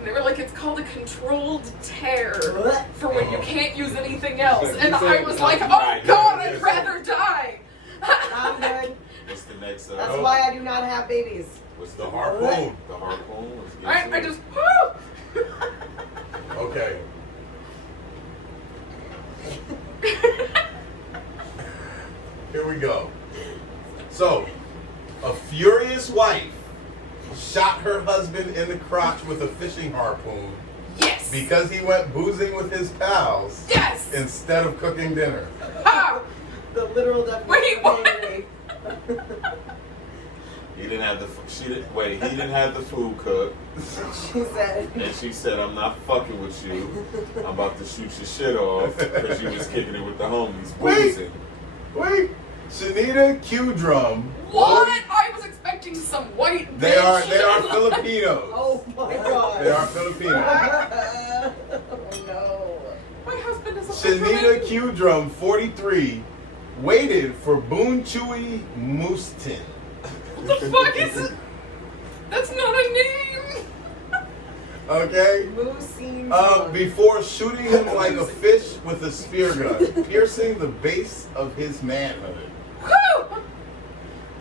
they were like, it's called a controlled tear for when you can't use anything else. And I was like, oh God, I'd rather die. I'm good. What's the next? That's why I do not have babies. What's The harpoon. The harpoon. Let's get I to it. just, woo! Okay. Here we go. So, a furious wife shot her husband in the crotch with a fishing harpoon Yes. because he went boozing with his pals Yes. instead of cooking dinner. Ah, The literal definition Wait, of what? angry. He didn't have the. She didn't. Wait. He didn't have the food cooked, She said. and she said, "I'm not fucking with you. I'm about to shoot your shit off because you was kicking it with the homies, Wait. boozing." Wait, Shanita Q Drum. what? I was expecting some white They bitch. are Filipinos. Oh my God. They are Filipinos. Oh no. My husband is a Shanita fisherman. Q Drum, 43, waited for Boon Chewy Moose Tin. What the fuck is it? That's not a name. Okay? Moosey. Before shooting him like a fish with a spear gun, piercing the base of his manhood. Woo!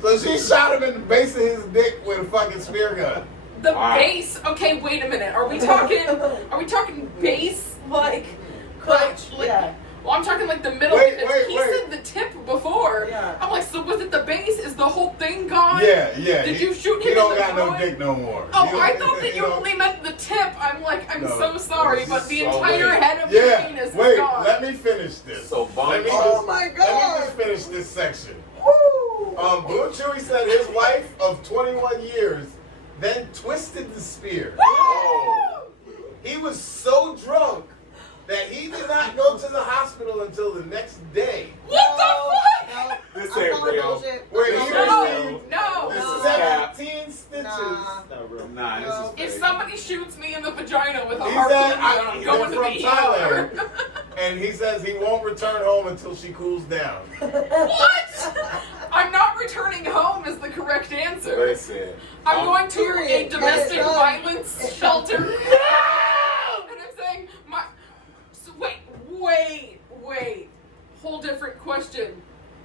So she shot him in the base of his dick with a fucking spear gun. The Wow. base. Okay, wait a minute. Are we talking base like Crotch, like, yeah. Well, I'm talking like the middle Wait, because wait, he wait. said the tip before. Yeah. I'm like, so was it the base? Is the whole thing gone? Yeah. Did you shoot him He in don't the got no groin? dick no more. Oh, He don't- I thought that he you don't- only meant the tip. I'm like, I'm No. so sorry, but the So entire wait. head of the Yeah, penis wait, is gone. let me finish this. So let me Oh just, my Let me God. just finish this section. Woo. Boon Chewy said his wife of 21 years then twisted the spear. Oh. He was so drunk that he did not go to the hospital until the next day. What the fuck? No. This I'm ain't calling real. bullshit. Where I'm he calling received No. This is No. cap. 17 stitches. Nah. Not real. Nah, this is If fake. somebody shoots me in the vagina with a He harpoon, said, I'm going to they're the from ER. Thailand. And he says he won't return home until she cools down. What? I'm not returning home is the correct answer. Listen, I'm going to a Period. domestic Get it done. violence shelter. And I'm saying, so wait. Whole different question.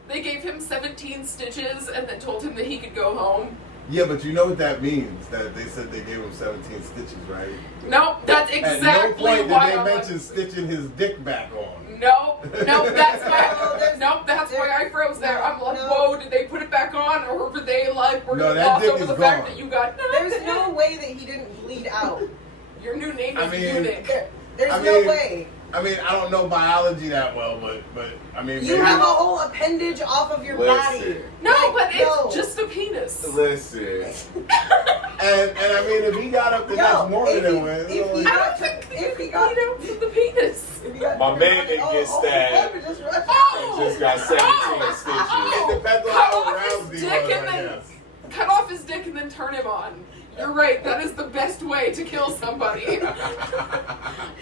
They gave him 17 stitches and then told him that he could go home. Yeah, but you know what that means? That they said they gave him 17 stitches, right? Nope, that's exactly At no point why did they I'm mention like, stitching his dick back on. Nope, that's why I froze there. I'm like, No. whoa, did they put it back on, or were they like, we're No, gonna that gloss dick over is the fact gone. that you got There's no way that he didn't bleed out. Your new name I is mean, Eunuch. There's I no mean, way. I mean, I don't know biology that well, but I mean, You maybe. have a whole appendage off of your body. Listen. No, Like, but it's no. just a penis. listen. And I mean, if he got up the next morning and went, if he I got, don't think if he you got, know from the penis. if he got, My man didn't get stabbed. Oh, just rushed. Oh! Just got 17 stitches. Oh! It depends on Cut how off aroused his he dick was, and I then guess. cut off his dick and then turn him on. You're right. That is the best way to kill somebody.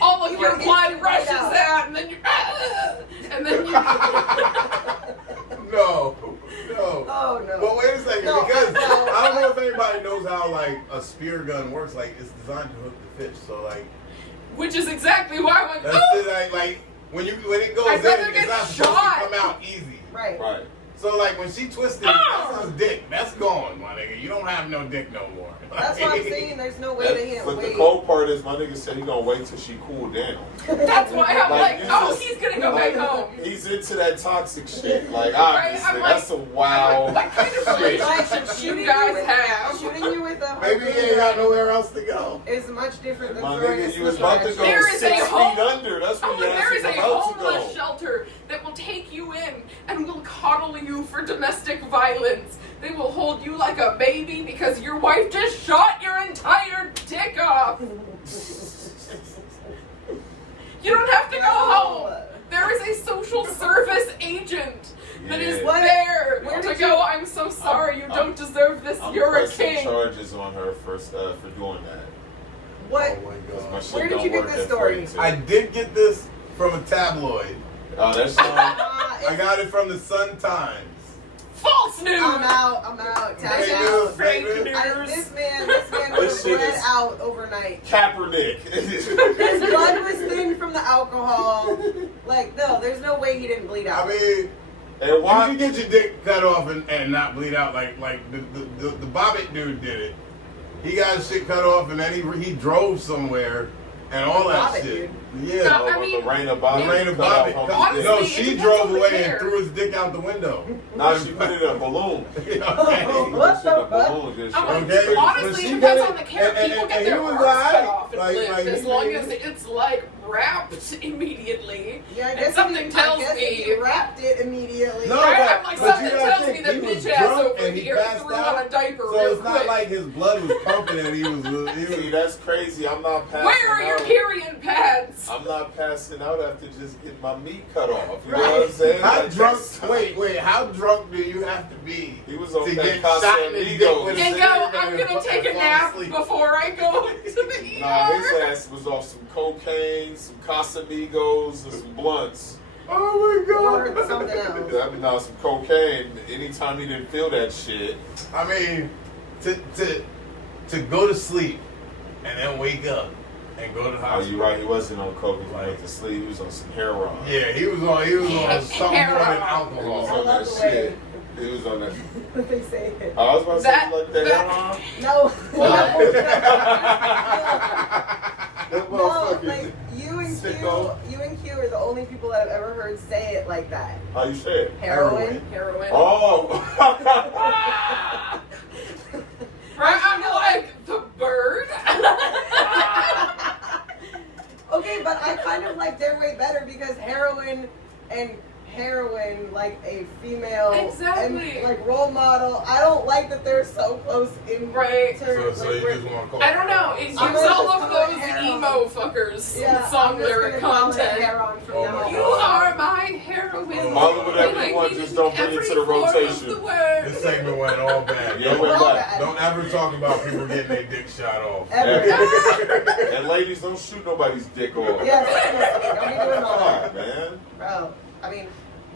All of You your don't get blood to rushes bleed out. out, and then you, and then you. No. Oh no. But wait a second, No, because no. I don't know if anybody knows how like a spear gun works. Like it's designed to hook the fish, so like Which is exactly why I'm like, that's oh! it, like when it goes I'd rather in, get it's not supposed shot. to come out easy. Right. Right. So like when she twisted, Oh! that's his dick. That's gone, my nigga. You don't have no dick no more. That's what I'm saying. There's no way that he didn't But the wait. cold part is, my nigga said he gonna wait till she cool down. That's why I'm like, you oh, just- he's gonna go back like, home. He's into that toxic shit. Like Right, obviously, I'm like- that's a wild What kind of shit. relationship do you guys have? Shooting you with a Maybe he ain't got nowhere else to go. is much different than My throwing a nigga, you was sneaker about to at go you. There is 6 a feet home- under. That's I'm where like, you there is actually a about to homeless go. shelter that will take you in and will coddle you for domestic violence. They will hold you like a baby because your wife just shot your entire dick off. You don't have to go home. There is a social service agent that is Yeah. there Where to did go, you- I'm so sorry, you I'm- don't deserve this, I'm you're a pressing king. charges on her for doing that. What? Oh my 'Cause my god. shit Where did don't you get work this at story? 42. I did get this from a tabloid. Oh, that's I got it from the Sun Times. False news! I'm out. Tap Fake out. news, fake news. This man would This have shit bled is- out overnight. Kaepernick. His blood was thin from the alcohol. Like, no, there's no way he didn't bleed out. I mean, And why? you can get your dick cut off and not bleed out like the Bobbitt dude did it. He got his shit cut off and then he drove somewhere and all that Bobbitt shit. dude. Yeah. No, I with mean, Lorena Bobbitt. Lorena cut off Bobbitt. on Honestly, his No, it she depends drove on the away hair. and threw his dick out the window. dick. Nah, she put it in a balloon. Okay. What She put it in a the fuck? balloon, just I'm like, Okay, honestly, but it she depends did on the it, care. and- People and get he their was arms cut alright. off and Like- lived like, as he long made- as it's like wrapped immediately. Yeah, I And guess something tells if me. he wrapped it immediately. No, Right? but- I'm like, but something you gotta tells think, me that he was bitch ass drunk over and he here passed threw out. on a diaper So real it's not quick. like his blood was pumping and he was See, that's crazy. I'm not passing Where are your out. period pads? I'm not passing out after just getting my meat cut off. You know Right. what I'm saying? How Like, drunk? that's- Wait. How drunk do you have to be? He was on to that get Casa shot in the dick Amigos. with a And go, cigarette I'm gonna and take a fall nap asleep? before I go to the Nah, his ER. ass was off some cocaine, some Casamigos, and some blunts. Oh my Or god! something else. I mean, now some cocaine. Anytime he didn't feel that shit, I mean, to go to sleep and then wake up and go to the oh, hospital. you right. He wasn't on coke. He went to sleep. He was on some heroin. Yeah, he was on something more than He was alcohol. on love that the way- shit. He was on that. What they say it. I was about to say That- like that. that- No. That No, motherfucker. like Sicko. you and Q are the only people that I've ever heard say it like that. How you say it? Heroin. Heroin. Oh. Right? I'm like, the bird? Okay, but I kind of like their way better because heroin, like a female, Exactly. and, like role model. I don't like that they're so close in Right. terms. So like, you we're- just want to call I don't know. It I'm gives gonna all just of call it those heroin. emo fuckers Yeah, song I'm just lyric gonna call it content. heroin from Oh now my on. You are my heroine. Call it whatever And you I want, give just don't bring it every to the form of rotation. the word. This segment went all bad. Yeah, it went All back. bad. Don't ever talk about people getting their dick shot off. Ever. And ladies, don't shoot nobody's dick off. Yes, seriously, don't be doing all Come that. on, man. Bro, I mean,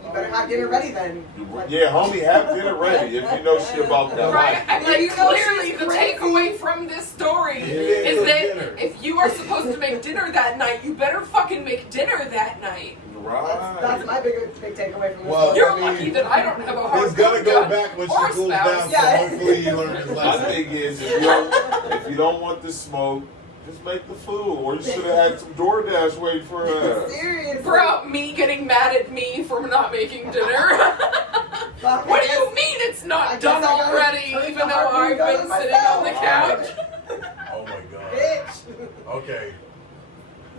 You better have dinner ready then. Yeah, homie, have dinner ready if you know shit about that Right, life. and Yeah, like you know clearly she's the crazy. takeaway from this story Yeah, is that dinner. if you are supposed to make dinner that night, you better fucking make dinner that night. Right. That's my big takeaway from this. Well, book. You're I mean, lucky that I don't have a hard He's gonna go gun back when she or cools spouse. down, Yeah. so hopefully he learned his My lesson. thing is, if you don't want the smoke, just make the food. Or you should have had some DoorDash waiting for her. Seriously. Bro, me getting mad at me for not making dinner. Fuck, What I do you guess- mean it's I not guess done I gotta already, turn even the though hard I've gun been on sitting on the myself. couch? Oh my god. Bitch. Okay.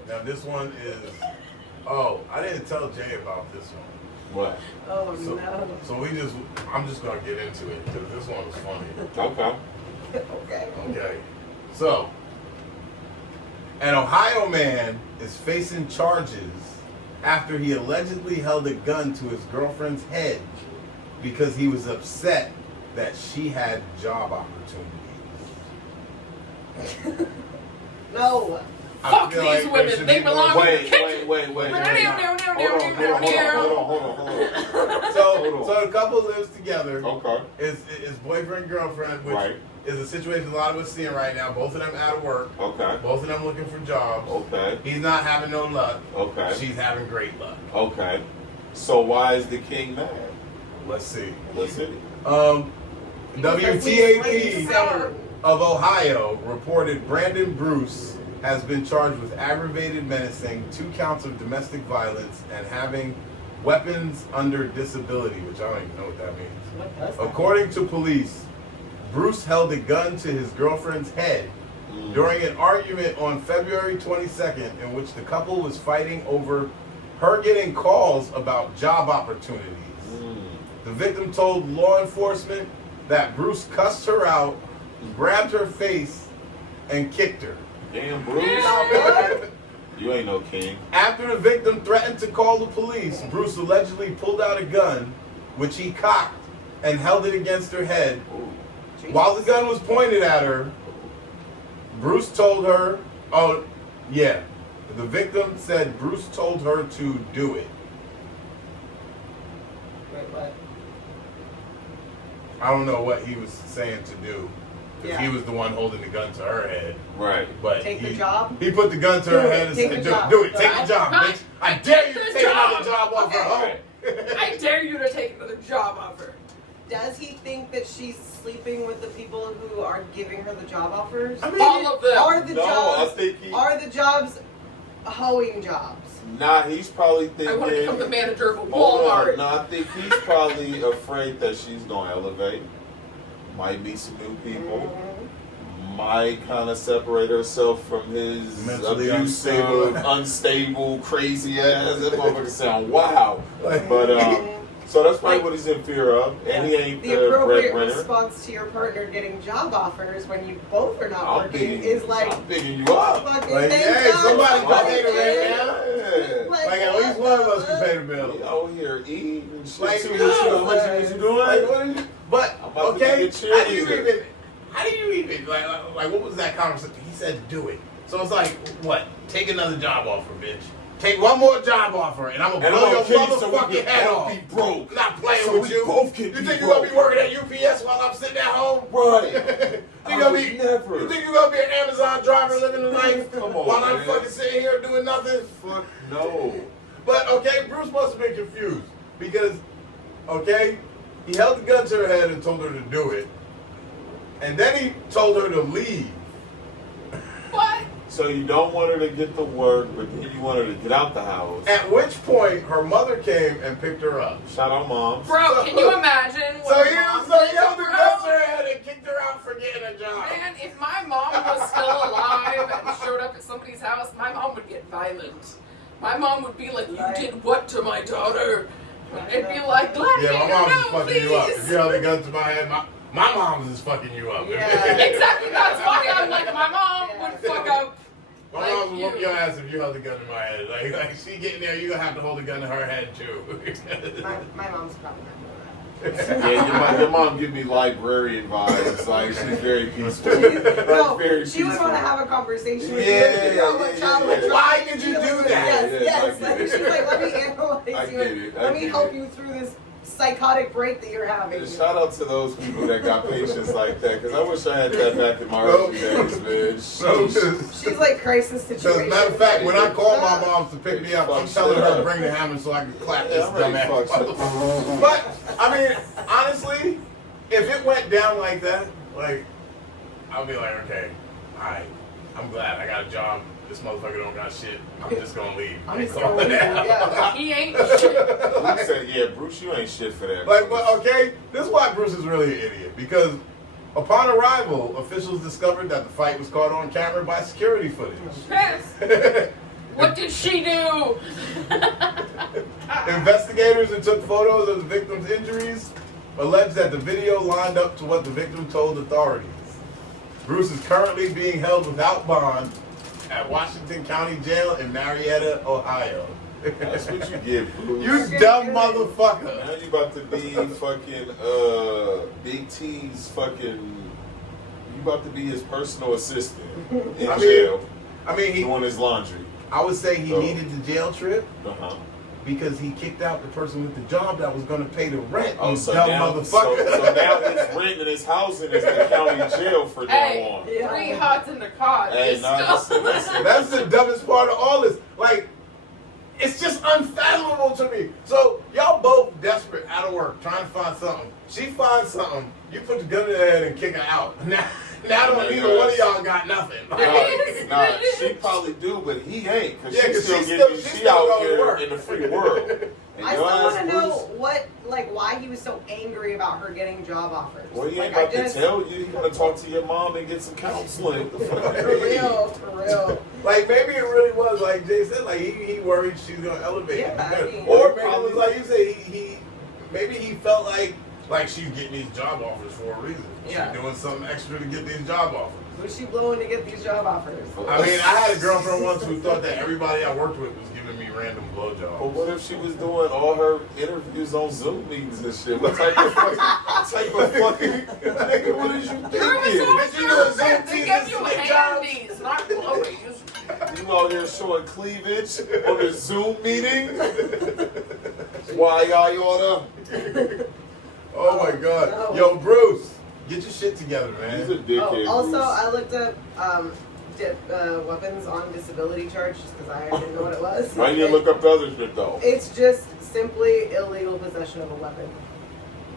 Now this one is. Oh, I didn't tell Jay about this one. What? Oh So, no. so I'm just gonna get into it because this one was funny. Okay. Okay. Okay. So, an Ohio man is facing charges after he allegedly held a gun to his girlfriend's head because he was upset that she had job opportunities. No. I Fuck feel these like there women. should They be more- belong in the Wait, kitchen. wait. No, Hold no, on, no. hold on. So the couple lives together. Okay. Is boyfriend girlfriend, which Right. is a situation a lot of us seeing right now. Both of them out of work. Okay. Both of them looking for jobs. Okay. He's not having no luck. Okay. She's having great luck. Okay. So why is the king mad? Let's see. Listen. WTAP Sour. of Ohio reported Brandon Bruce has been charged with aggravated menacing, 2 counts of domestic violence, and having weapons under disability, which I don't even know what that means. What does that? According to police, Bruce held a gun to his girlfriend's head during an argument on February 22nd in which the couple was fighting over her getting calls about job opportunities. The victim told law enforcement that Bruce cussed her out, grabbed her face, and kicked her. Damn, Bruce. You ain't no king. After the victim threatened to call the police, Bruce allegedly pulled out a gun, which he cocked and held it against her head. Ooh. While the gun was pointed at her, Bruce told her, oh, yeah, the victim said Bruce told her to do it. Wait, what? I don't know what he was saying to do. Because Yeah. he was the one holding the gun to her head. Right. But Take the he, job? He put the gun to Do her it. head and Take said, the do, job. do it. Take the Right. job, Right. bitch. I dare you Take to the take job. another job off her. Okay. Oh. I dare you to take another job offer. Does he think that she's sleeping with the people who are giving her the job offers? I mean, All of them. Are the No, jobs I think he. are the jobs hoeing jobs? Nah, he's probably thinking. I want to become the manager of a Hold on. Walmart. No, I think he's probably afraid that she's gonna elevate. Might meet some new people. Might kind of separate herself from his Mentally abusive, unstable, crazy ass. That motherfucker sound wow. But so that's probably what he's in fear of, and he ain't The the appropriate breadwinner. response to your partner getting job offers when you both are not I'm working bigging, is like, I'm bigging you up. fucking Like, thank hey, God somebody for can pay the it. rent now. Yeah. Like, at least one of us can pay the bill. We out here eating and shit. Like, too. no, What you doing? Like, what are you? But I'm about to okay, be a cheerleader. how do you even like what was that conversation? He said do it. So it's like what? Take another job offer, bitch. Take one more job offer, and I'm gonna And blow I'm your gonna kill you so we motherfucking can head both off. be broke. I'm not playing So with we you. both can You be think you're gonna be broke. working at UPS while I'm sitting at home? Right. You I gonna would be never. You think you're gonna be an Amazon driver living the life Come on, while I'm man. fucking sitting here doing nothing? Fuck no. But okay, Bruce must have been confused because, okay, he held the gun to her head and told her to do it, and then he told her to leave. What? So you don't want her to get to work, but then you want her to get out the house. At which point, her mother came and picked her up. Shout out, mom. Bro, can you imagine what So he mom did, held the bro? gun to her head and kicked her out for getting a job. Man, if my mom was still alive and showed up at somebody's house, my mom would get violent. My mom would be like, "You did what to my daughter?" It'd be like, "Gladiator, Yeah, my mom's is no, fucking you up. please." If you held the gun to my head, my mom's is fucking you up. Yeah. Exactly, that's why I'm like, my mom would fuck up. My Like mom would whoop you. your ass if you held the gun to my head. Like she getting there, you gonna have to hold the gun to her head too. My mom's probably not doing Yeah, your mom give me librarian vibes. Like she's very peaceful. that. No, Very she would peaceful. want to have a conversation with Yeah, you. Figure out what yeah, child yeah, would yeah. Why did you do that? Yes, Yeah, yes. like- Like, she's like, let me analyze I Stacy, get it. let me help you through this psychotic break that you're having. And shout out to those people that got patience like that, because I wish I had that back in my early days, man. So, She's like crisis situation. matter of fact, when I call my mom to pick me up, I'm telling her to bring the hammer so I can clap this dumbass. But I mean, honestly, if it went down like that, like I'll be like, okay, alright, I'm glad I got a job. This motherfucker don't got shit. I'm just gonna leave. I'm just gonna leave. Yeah. He ain't shit. Bruce said, yeah, Bruce, you ain't shit for that. Like, Bruce. but okay, this is why Bruce is really an idiot. Because upon arrival, officials discovered that the fight was caught on camera by security footage. Yes. What did she do? Investigators who took photos of the victim's injuries alleged that the video lined up to what the victim told authorities. Bruce is currently being held without bond at Washington County Jail in Marietta, Ohio. That's what you get, Bruce. You dumb motherfucker. Now you about to be fucking Big T's fucking. You about to be his personal assistant in jail. I mean, doing his laundry. I would say he needed the jail trip Uh-huh. because he kicked out the person with the job that was going to pay the rent. Oh, you so dumb now, motherfucker. so now his rent and his housing is the county jail for now Hey, on. 3 hots in the car. Hey, It's nah, still- listen. That's the dumbest part of all this. Like, it's just unfathomable to me. So y'all both desperate out of work, trying to find something. She finds something. You put the gun in her head and kick her out. Now don't neither one of y'all got nothing. Nah, she probably do, but he ain't, because Yeah, she's 'cause still she's getting still she out going to here work. in the free world. And I your still want ass, to know Bruce, why he was so angry about her getting job offers. Well, he ain't Like, about to tell you. He want to talk to your mom and get some counseling. What the fuck? For real. Like, maybe it really was, like Jay said, like, he worried she's going to elevate him. Yeah, I mean- Or maybe it was like you say, maybe he felt like she's getting these job offers for a reason. Yeah. She's doing something extra to get these job offers. Was she blowing to get these job offers? I mean, I had a girlfriend once who thought that everybody I worked with was giving me random But blowjobs. what if she was doing all her interviews on Zoom meetings and shit? What type of fucking, nigga, what is you thinking? Bitch, you know Zoom They teams give is you slick jobs. handies, not blowies. You out here showing cleavage on a Zoom meeting? Why y'all oughta? Oh my God. No. Yo, Bruce, get your shit together, He's a man. dickhead. Also, Bruce. I looked up weapons on disability charge just because I didn't know what it was. Why you look up the other shit though? It's just simply illegal possession of a weapon.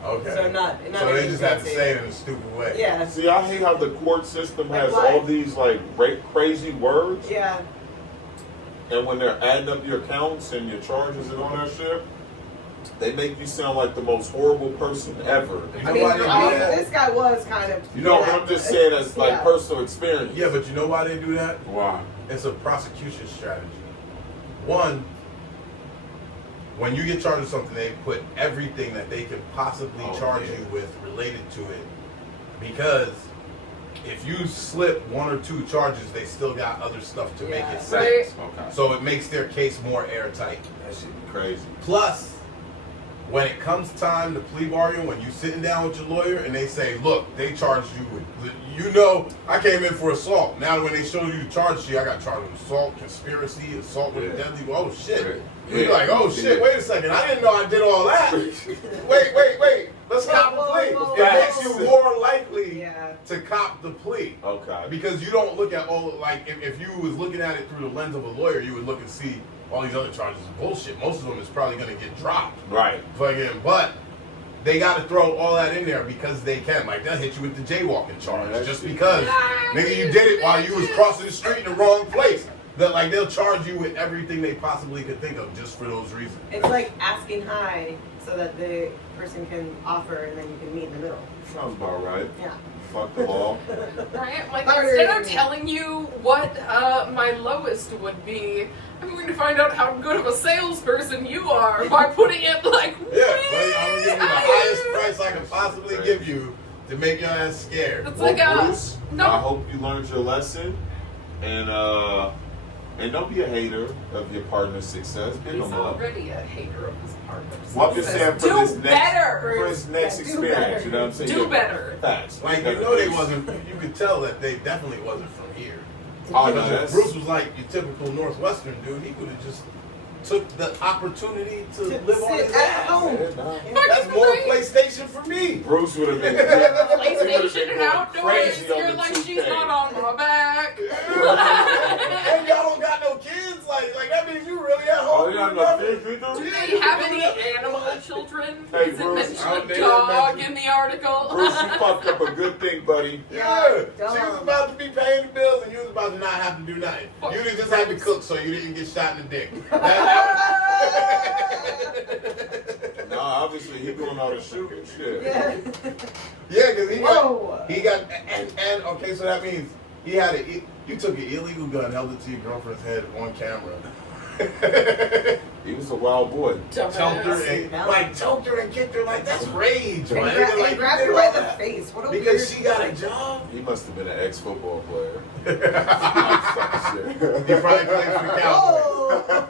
Okay. So not So they anything just have to fancy. say it in a stupid way. Yeah. See, I hate how the court system Like has what? all these like crazy words, Yeah. and when they're adding up your counts and your charges and all that shit, they make you sound like the most horrible person ever. You know I mean, why they do that? this guy was kind of. You know, I'm just saying as like Yeah. personal experience. Yeah, but you know why they do that? Why? It's a prosecution strategy. One, when you get charged with something, they put everything that they can possibly charge you with related to it. Because if you slip one or two charges, they still got other stuff to make Yeah. it Right. safe. Okay. So it makes their case more airtight. That shit be crazy. Plus, when it comes time to plea bargain, when you sitting down with your lawyer and they say, look, they charged you with, you know, I came in for assault. Now when they show you the charge sheet, I got charged with assault, conspiracy, assault with a deadly, oh shit. You're like, oh shit, wait a second, I didn't know I did all that. wait, let's cop the plea. Whoa. It makes you more likely Yeah. to cop the plea. Okay. Because you don't look at all, like, if you was looking at it through the lens of a lawyer, you would look and see all these other charges are bullshit. Most of them is probably going to get dropped. Right. Fucking, but they got to throw all that in there because they can. Like, they'll hit you with the jaywalking charge Yeah, just shit. because, nigga, you did it while you was crossing the street in the wrong place. They'll charge you with everything they possibly could think of just for those reasons. It's like asking high so that the person can offer and then you can meet in the middle. Sounds about right. Yeah. Fuck the law. Right? Like, Sorry. instead of telling you what my lowest would be, I'm going to find out how good of a salesperson you are by putting it like, Yeah, like, I'm gonna give you the higher. highest price I can possibly give you to make your ass scared. It's Well, like a Bruce, no. I hope you learned your lesson, and don't be a hater of your partner's success. Big He's him up. already a hater of his partners. Well, I'm just saying for Do this better. for his next Yeah, do experience. better. You know what I'm saying? Do Yeah. better. Facts. Like, you know they wasn't, you could tell that they definitely wasn't from here. Oh, no, Because if that's- Bruce was like your typical Northwestern dude, he would have just took the opportunity to To live on sit his at ass. home. Yeah, nah. That's more PlayStation for me. Bruce would have been PlayStation and outdoors. crazy on You're the like, 2K. she's not on my back. And y'all don't got no kids. Like that means you really at Oh, home. yeah, doing no, nothing. Do they have any animal children? Hey, Is it Bruce, mentioned I a don't think dog they in the article? Bruce, you fucked up a good thing, buddy. Yeah, she dumb. was about to be paying the bills, and you was about to not have to do nothing. You just had to cook, so you didn't get shot in the dick. Nah, obviously he doing all the shooting shit. Yeah. Yeah, because Whoa. he got and okay, so that means he had you took an illegal gun, held it to your girlfriend's head on camera. He was a wild boy. Choked her and kicked her like that's rage, And, man. and grabbed her by the face. What a weird. Because she got a job. He must have been an ex-football player. He probably played for the Cowboys. Oh.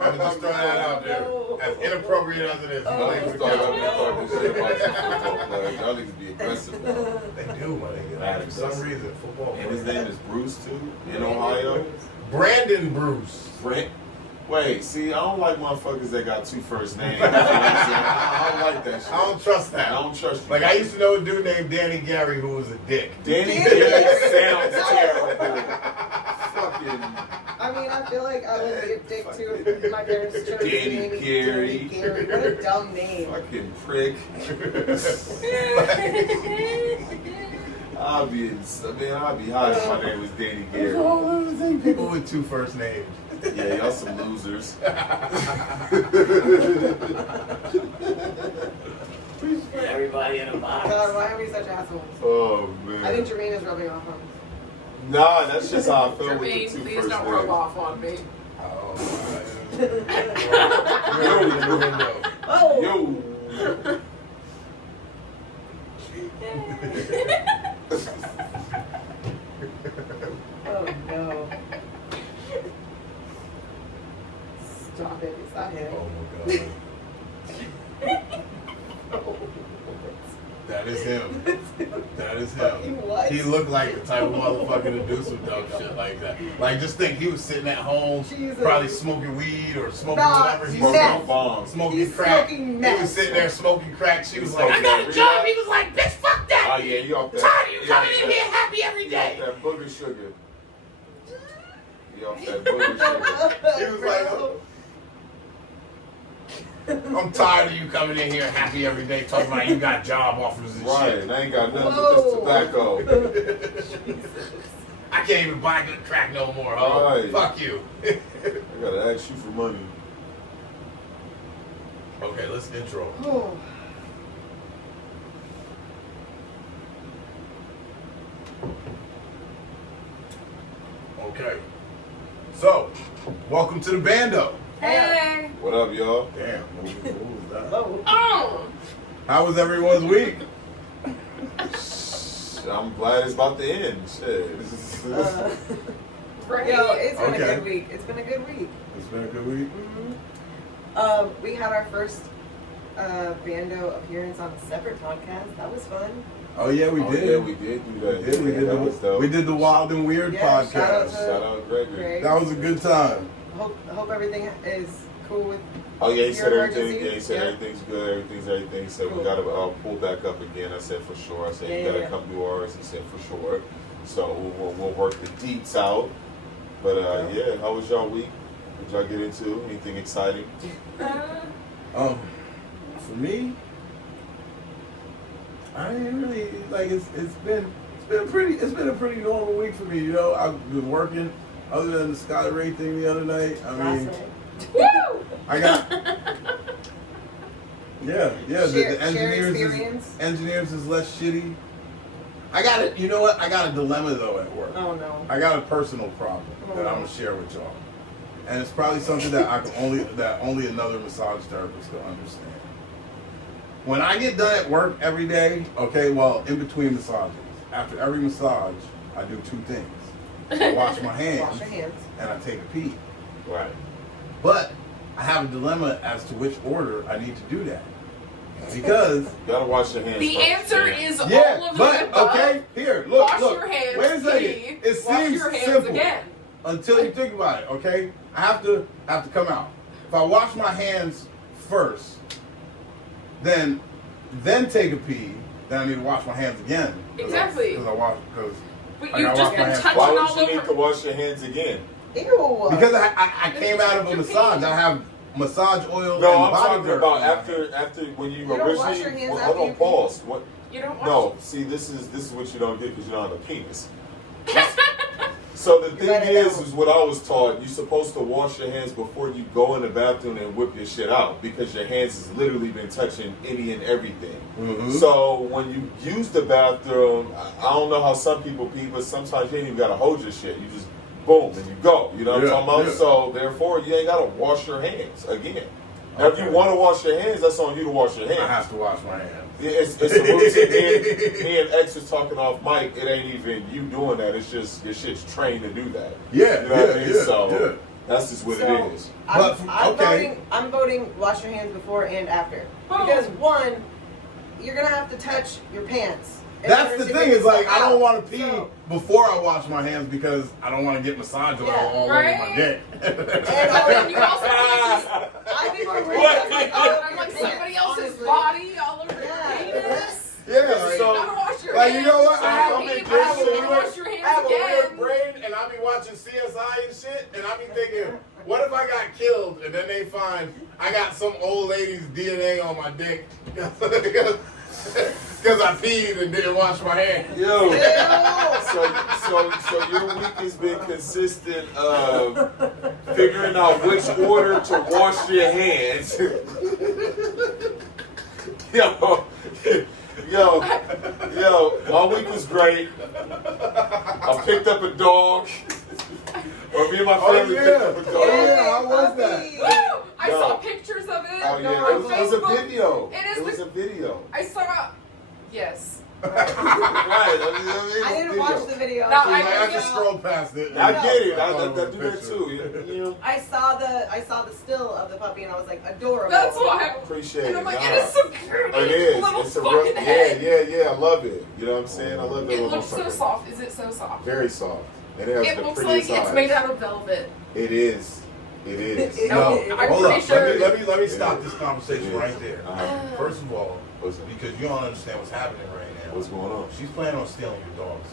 I'm just throwing that out there. No. As inappropriate as it is, he I played just for the thought Cowboys. this shit about some football players. Y'all niggas be aggressive now. They do, my nigga. Mad For some aggressive. reason, football. And his players. name is Bruce too, in Ohio. Brandon Bruce. Wait, see, I don't like motherfuckers that got two first names. You know what I'm saying? I don't like that shit. I don't trust that. I don't trust you. Like, I used to know a dude named Danny Gary who was a dick. Danny Danny Gary Gary. sounds terrible. Fucking I mean, I feel like I would be a dick too if my parents chose the Danny name Gary. Danny Gary. What a dumb name. fucking prick. I'll be hot if my name was Danny Gary. People with two first names. Yeah, y'all some losers. Everybody in a box. God, why are we such assholes? Oh man. I think Jermaine is rubbing off on us. Nah, that's just how I feel with Jermaine, the two please first don't rub names. off on me. Oh! Yo. Oh no. Stop it. Is that him? Oh my god. That is him. That is him. Fucking what? He looked like the type of motherfucker to do some dumb shit like that. Like, just think he was sitting at home, Jesus. probably smoking weed or smoking Nah, whatever. He's meth. Smoking bombs. smoking He's crack. smoking He meth. was sitting there smoking crack. She was He's like, I smoking got a that job. real- He was like, bitch, fuck that. Oh yeah, you off that. Tired of you you coming off in that- here happy every you off day. that booger sugar. You off that booger sugar. He was like, I'm tired of you coming in here happy every day talking about you got job offers and Right, shit. and I ain't got nothing Whoa. but this tobacco. I can't even buy good crack no more, ho. Right. Fuck you. I gotta ask you for money. Okay, let's intro. Oh. Okay. So, welcome to the bando. Hey. What up, y'all? Damn, what was that? Hello. Oh! How was everyone's week? I'm glad it's about to end. Shit. Right? Yo, it's been Okay. a good week. It's been a good week. It's been a good week. We had our first bando appearance on a separate podcast. That was fun. Oh yeah, we Oh, did. yeah, we did do that. We did. That was dope. We did the Wild and Weird Yeah, shout out podcast. to- Shout out Gregory. Greg. That was a good time. Hope everything is cool with. Oh yeah, he Your said everything. emergency? Yeah, he said Yeah. everything's good. Everything. He said Cool. we gotta pull back up again. I said for sure. I said you Yeah, gotta yeah. come do ours. He said for sure. So we'll work the deets out. But yeah, how was y'all week? Did y'all get into anything exciting? For me, I ain't really like it's been a pretty normal week for me. You know, I've been working. Other than the Sky Ray thing the other night, I mean, Woo! I got yeah. Share The engineers experience. engineers is less shitty. I got it. You know what? I got a dilemma though at work. Oh no. I got a personal problem that I'm gonna share with y'all, and it's probably something that only another massage therapist will understand. When I get done at work every day, okay, well, in between massages, after every massage, I do two things: I wash my hands, Wash your hands. and I take a pee. Right. But I have a dilemma as to which order I need to do that because. You gotta wash your hands. The first, answer yeah. is all Yeah, of but the above. okay, here, look, Wash look. your hands. Wait a second. pee, It wash seems your hands simple again. until you think about it. Okay, I have to come out. if I wash my hands first, then take a pee, then I need to wash my hands again. Exactly. Because I wash because But I you've gotta just wash my been hands. touching Why all would you need over. to wash your hands again? Ew. Because I came out of a massage. I have massage oil No, and I'm body talking dirt. about after when you don't originally. wash your hands Hold after on, you pee? pause. What? You don't wash. No, see, this is what you don't get because you don't have a penis. So the thing better is know. what I was taught. You're supposed to wash your hands before you go in the bathroom and whip your shit out because your hands has literally been touching any and everything. Mhm. So when you use the bathroom, I don't know how some people pee, but sometimes you ain't even gotta hold your shit. You just boom and you go. You know what I'm Yeah, talking about? yeah. So therefore, you ain't gotta wash your hands again. Now, if you Okay. want to wash your hands, that's on you to wash your hands. I have to wash my hands. Yeah, it's a routine. Me and X was talking off mic. It ain't even you doing that. It's just your shit's trained to do that. Yeah, You know what I yeah, mean? yeah, So yeah. that's just what So, it is. But okay. I'm voting wash your hands before and after. Boom. Because one, you're gonna have to touch your pants. in That's order the to thing. get Is like stuff I don't out. want to pee So- before I wash my hands because I don't want to get massage oil Yeah, all right? over my dick. But then you also can't just. I think we're What? I'm like somebody else's body all over Yeah. your penis. Yeah, You like, gotta wash your like, hands. you know what? So I have you a need weird- to wash your I hands have a weird again. brain, and I be watching CSI and shit, and I be thinking, what if I got killed and then they find I got some old lady's DNA on my dick because I peed and didn't wash my hands? Yo, so your week has been consistent of figuring out which order to wash your hands. Yo, my week was great. I picked up a dog. Or me and my family picked up a dog. Oh, yeah, how was that? Woo! I No. saw pictures of it Oh on yeah, it was a Facebook. video. It is was the- a video. I saw. Yes. Right. I didn't watch the video. No, I I- just scrolled past it. I get it. I thought do it was a that picture. too. You know, I saw the still of the puppy and I was like adorable. That's why. appreciate And it. I'm like, Nah. it is so cute. It is. Little It's a fucking real. head. Yeah. I love it. You know what I'm saying? I love that It little looks so fucker. soft. Is it so soft? Very soft. And it has It the looks like prettiest it's eyes. made out of velvet. It is. It is. It- No, I'm hold pretty up. sure- Let me stop this conversation Yeah. right there. Uh-huh. First of all, What's that? because you don't understand what's happening right now. What's going on? She's planning on stealing your dogs.